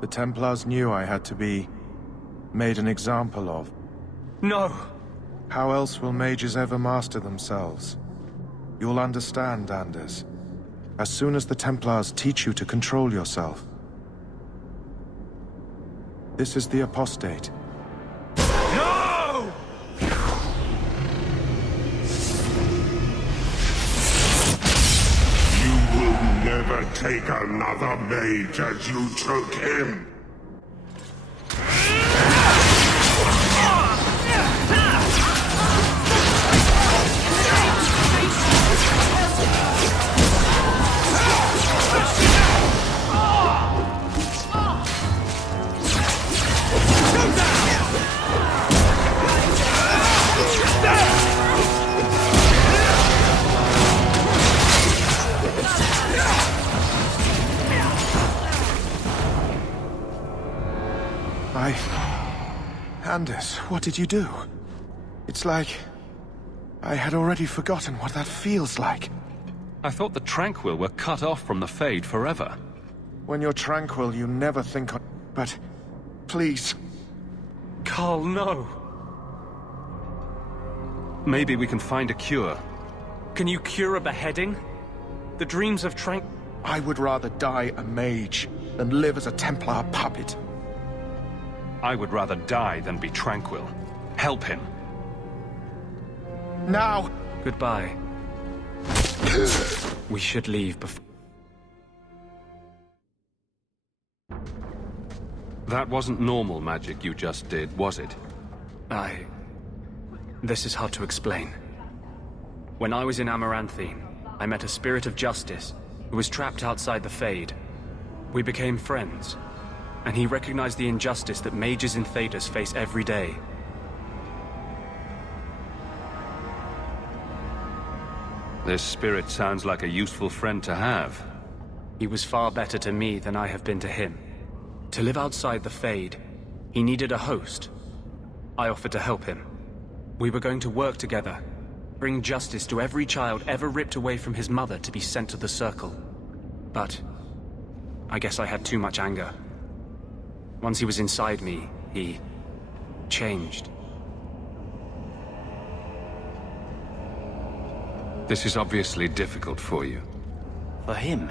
The Templars knew I had to be... made an example of. No! How else will mages ever master themselves? You'll understand, Anders. As soon as the Templars teach you to control yourself. This is the Apostate. No! You will never take another mage as you took him. Anders, what did you do? It's like... I had already forgotten what that feels like. I thought the Tranquil were cut off from the Fade forever. When you're tranquil, you never think on... But... please... Carl, no! Maybe we can find a cure. Can you cure a beheading? The dreams of I would rather die a mage than live as a Templar puppet. I would rather die than be tranquil. Help him. Now! Goodbye. We should leave before... That wasn't normal magic you just did, was it? This is hard to explain. When I was in Amaranthine, I met a spirit of justice who was trapped outside the Fade. We became friends, and he recognized the injustice that mages in Thedas face every day. This spirit sounds like a useful friend to have. He was far better to me than I have been to him. To live outside the Fade, he needed a host. I offered to help him. We were going to work together, bring justice to every child ever ripped away from his mother to be sent to the Circle. But I guess I had too much anger. Once he was inside me, he changed. This is obviously difficult for you. For him?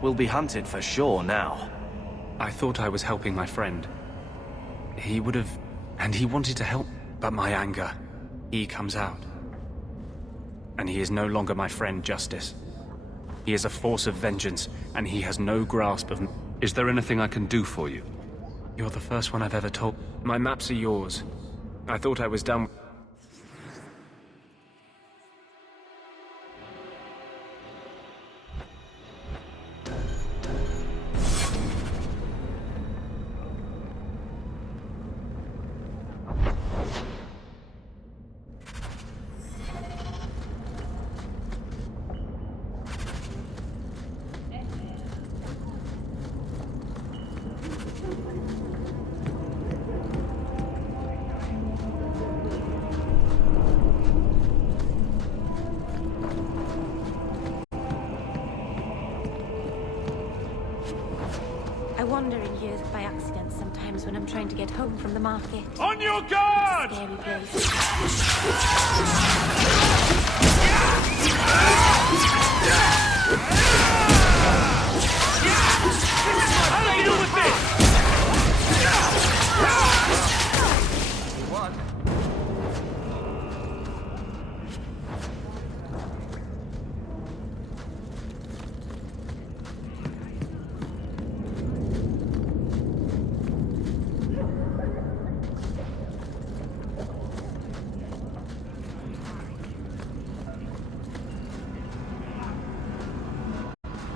We'll be hunted for sure now. I thought I was helping my friend. He would have... and he wanted to help, but my anger, he comes out. And he is no longer my friend, Justice. He is a force of vengeance, and he has no grasp of... Is there anything I can do for you? You're the first one I've ever told. My maps are yours. I thought I was done... I wander in here by accident sometimes when I'm trying to get home from the market. On your guard! Scary place. How do you deal with this?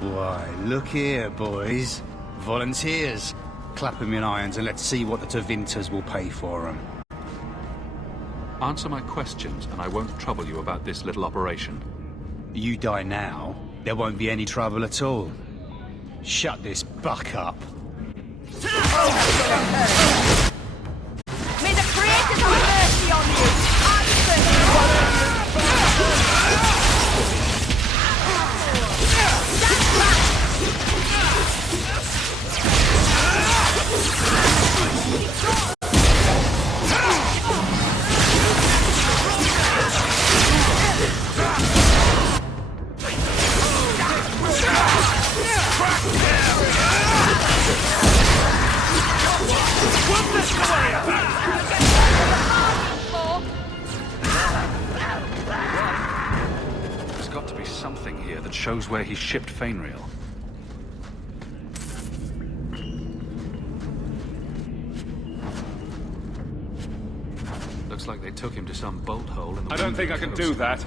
Why, look here, boys. Volunteers. Clap 'em in irons and let's see what the Tevinters will pay for 'em. Answer my questions, and I won't trouble you about this little operation. You die now, there won't be any trouble at all. Shut this buck up. May the creators have mercy on you! There's got to be something here that shows where he shipped Fainriel. Looks like they took him to some bolt hole in the I don't think I can do that.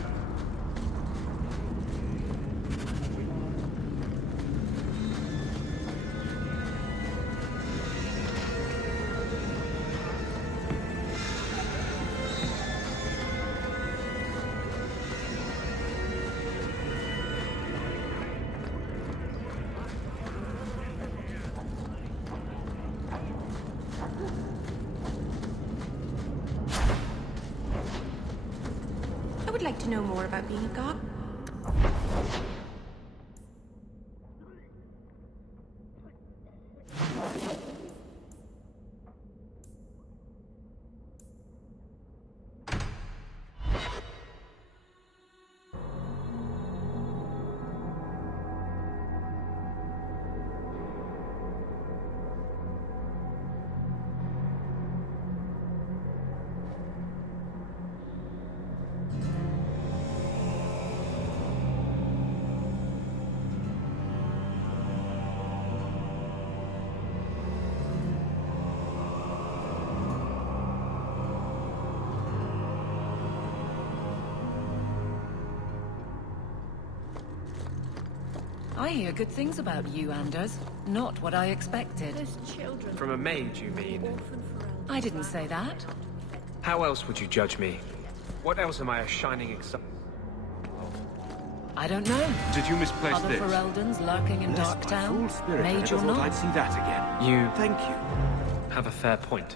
I would like to know more about being a god. I hear good things about you, Anders. Not what I expected. From a maid, you mean? I didn't say that. How else would you judge me? What else am I a shining example? I don't know. Did you misplace Other this? Ferelden's lurking in Darktown? Mage or not? I'd see that again. You... Thank you. Have a fair point.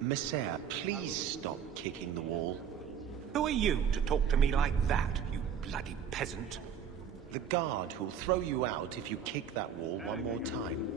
Messiah, please stop kicking the wall. Who are you to talk to me like that, you bloody peasant? The guard who'll throw you out if you kick that wall one more time.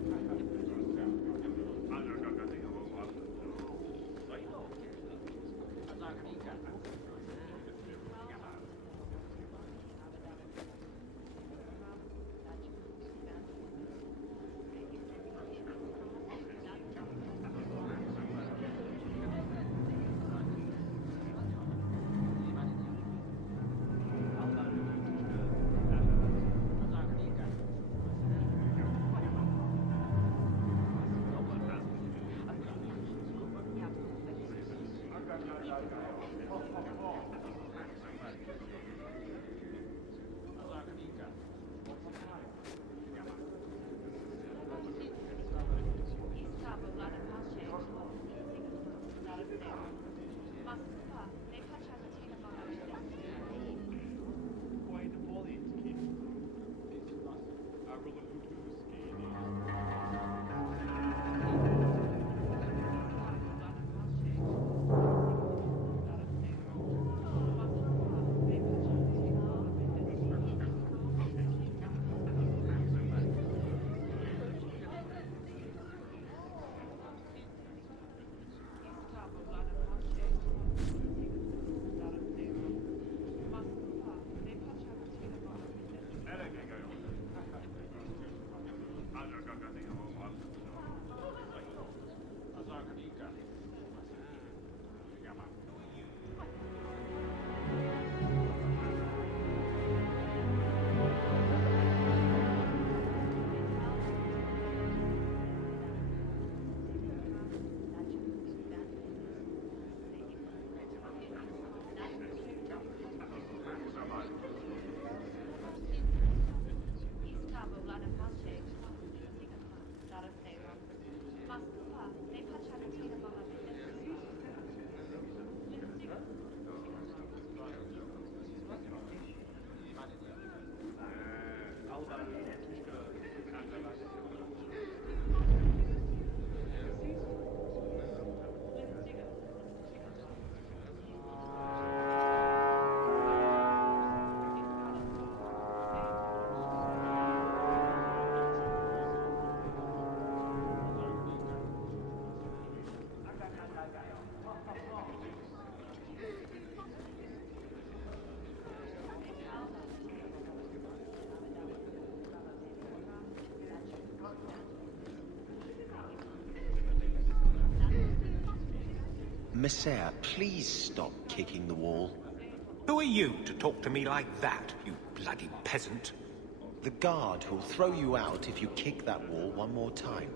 Messiah, please stop kicking the wall. Who are you to talk to me like that, you bloody peasant? The guard who'll throw you out if you kick that wall one more time.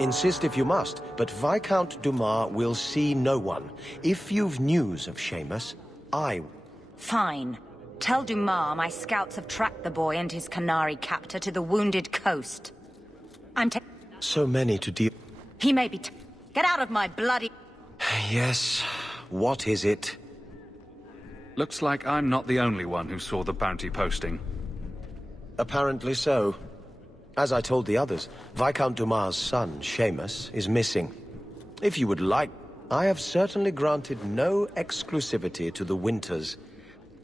Insist if you must, but Viscount Dumas will see no one. If you've news of Seamus, I... Fine. Tell Dumas my scouts have tracked the boy and his Canary captor to the Wounded Coast. So many to deal... He may be Get out of my bloody... Yes, what is it? Looks like I'm not the only one who saw the bounty posting. Apparently so. As I told the others, Viscount Dumas' son, Seamus, is missing. If you would like, I have certainly granted no exclusivity to the Winters.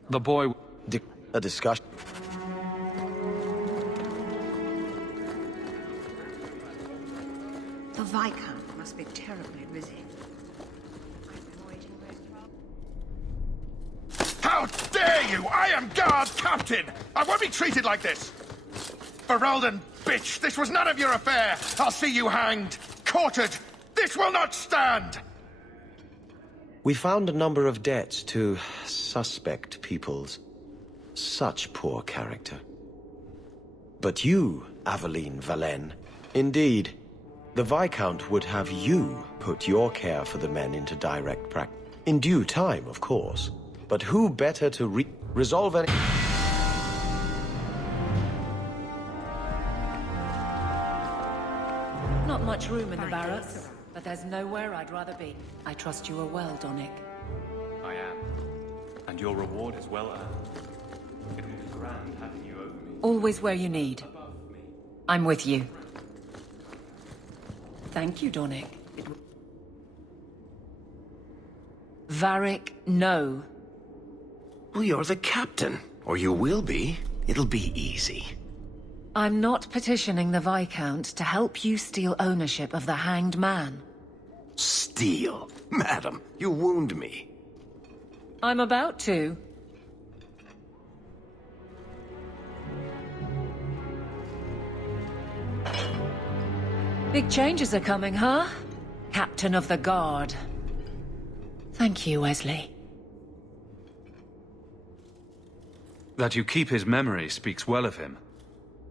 The boy... a discussion... The Viscount must be terribly busy. How dare you! I am guard captain! I won't be treated like this! Ferelden, bitch, this was none of your affair! I'll see you hanged! Quartered! This will not stand! We found a number of debts to suspect peoples. Such poor character. But you, Aveline Valenne, indeed, the Viscount would have you put your care for the men into direct practice. In due time, of course. But who better to resolve any... Not much room in the barracks, but there's nowhere I'd rather be. I trust you are well, Donick. I am. And your reward is well earned. It will be grand having you over me. Always where you need. I'm with you. Thank you, Donick. Varric, no. Well, you're the captain. Or you will be. It'll be easy. I'm not petitioning the Viscount to help you steal ownership of the Hanged Man. Steal? Madam, you wound me. I'm about to. Big changes are coming, huh? Captain of the Guard. Thank you, Wesley. That you keep his memory speaks well of him.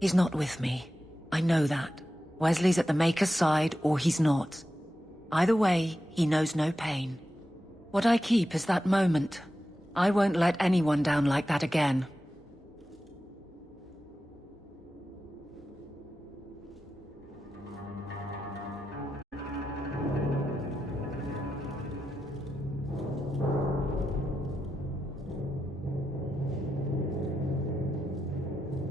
He's not with me. I know that. Wesley's at the Maker's side, or he's not. Either way, he knows no pain. What I keep is that moment. I won't let anyone down like that again.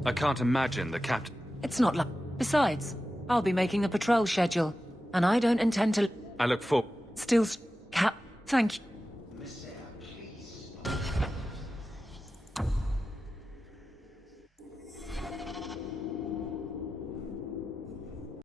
I can't imagine the captain... It's not like... Besides, I'll be making a patrol schedule, and I don't intend to... I look for... Still... Thank you.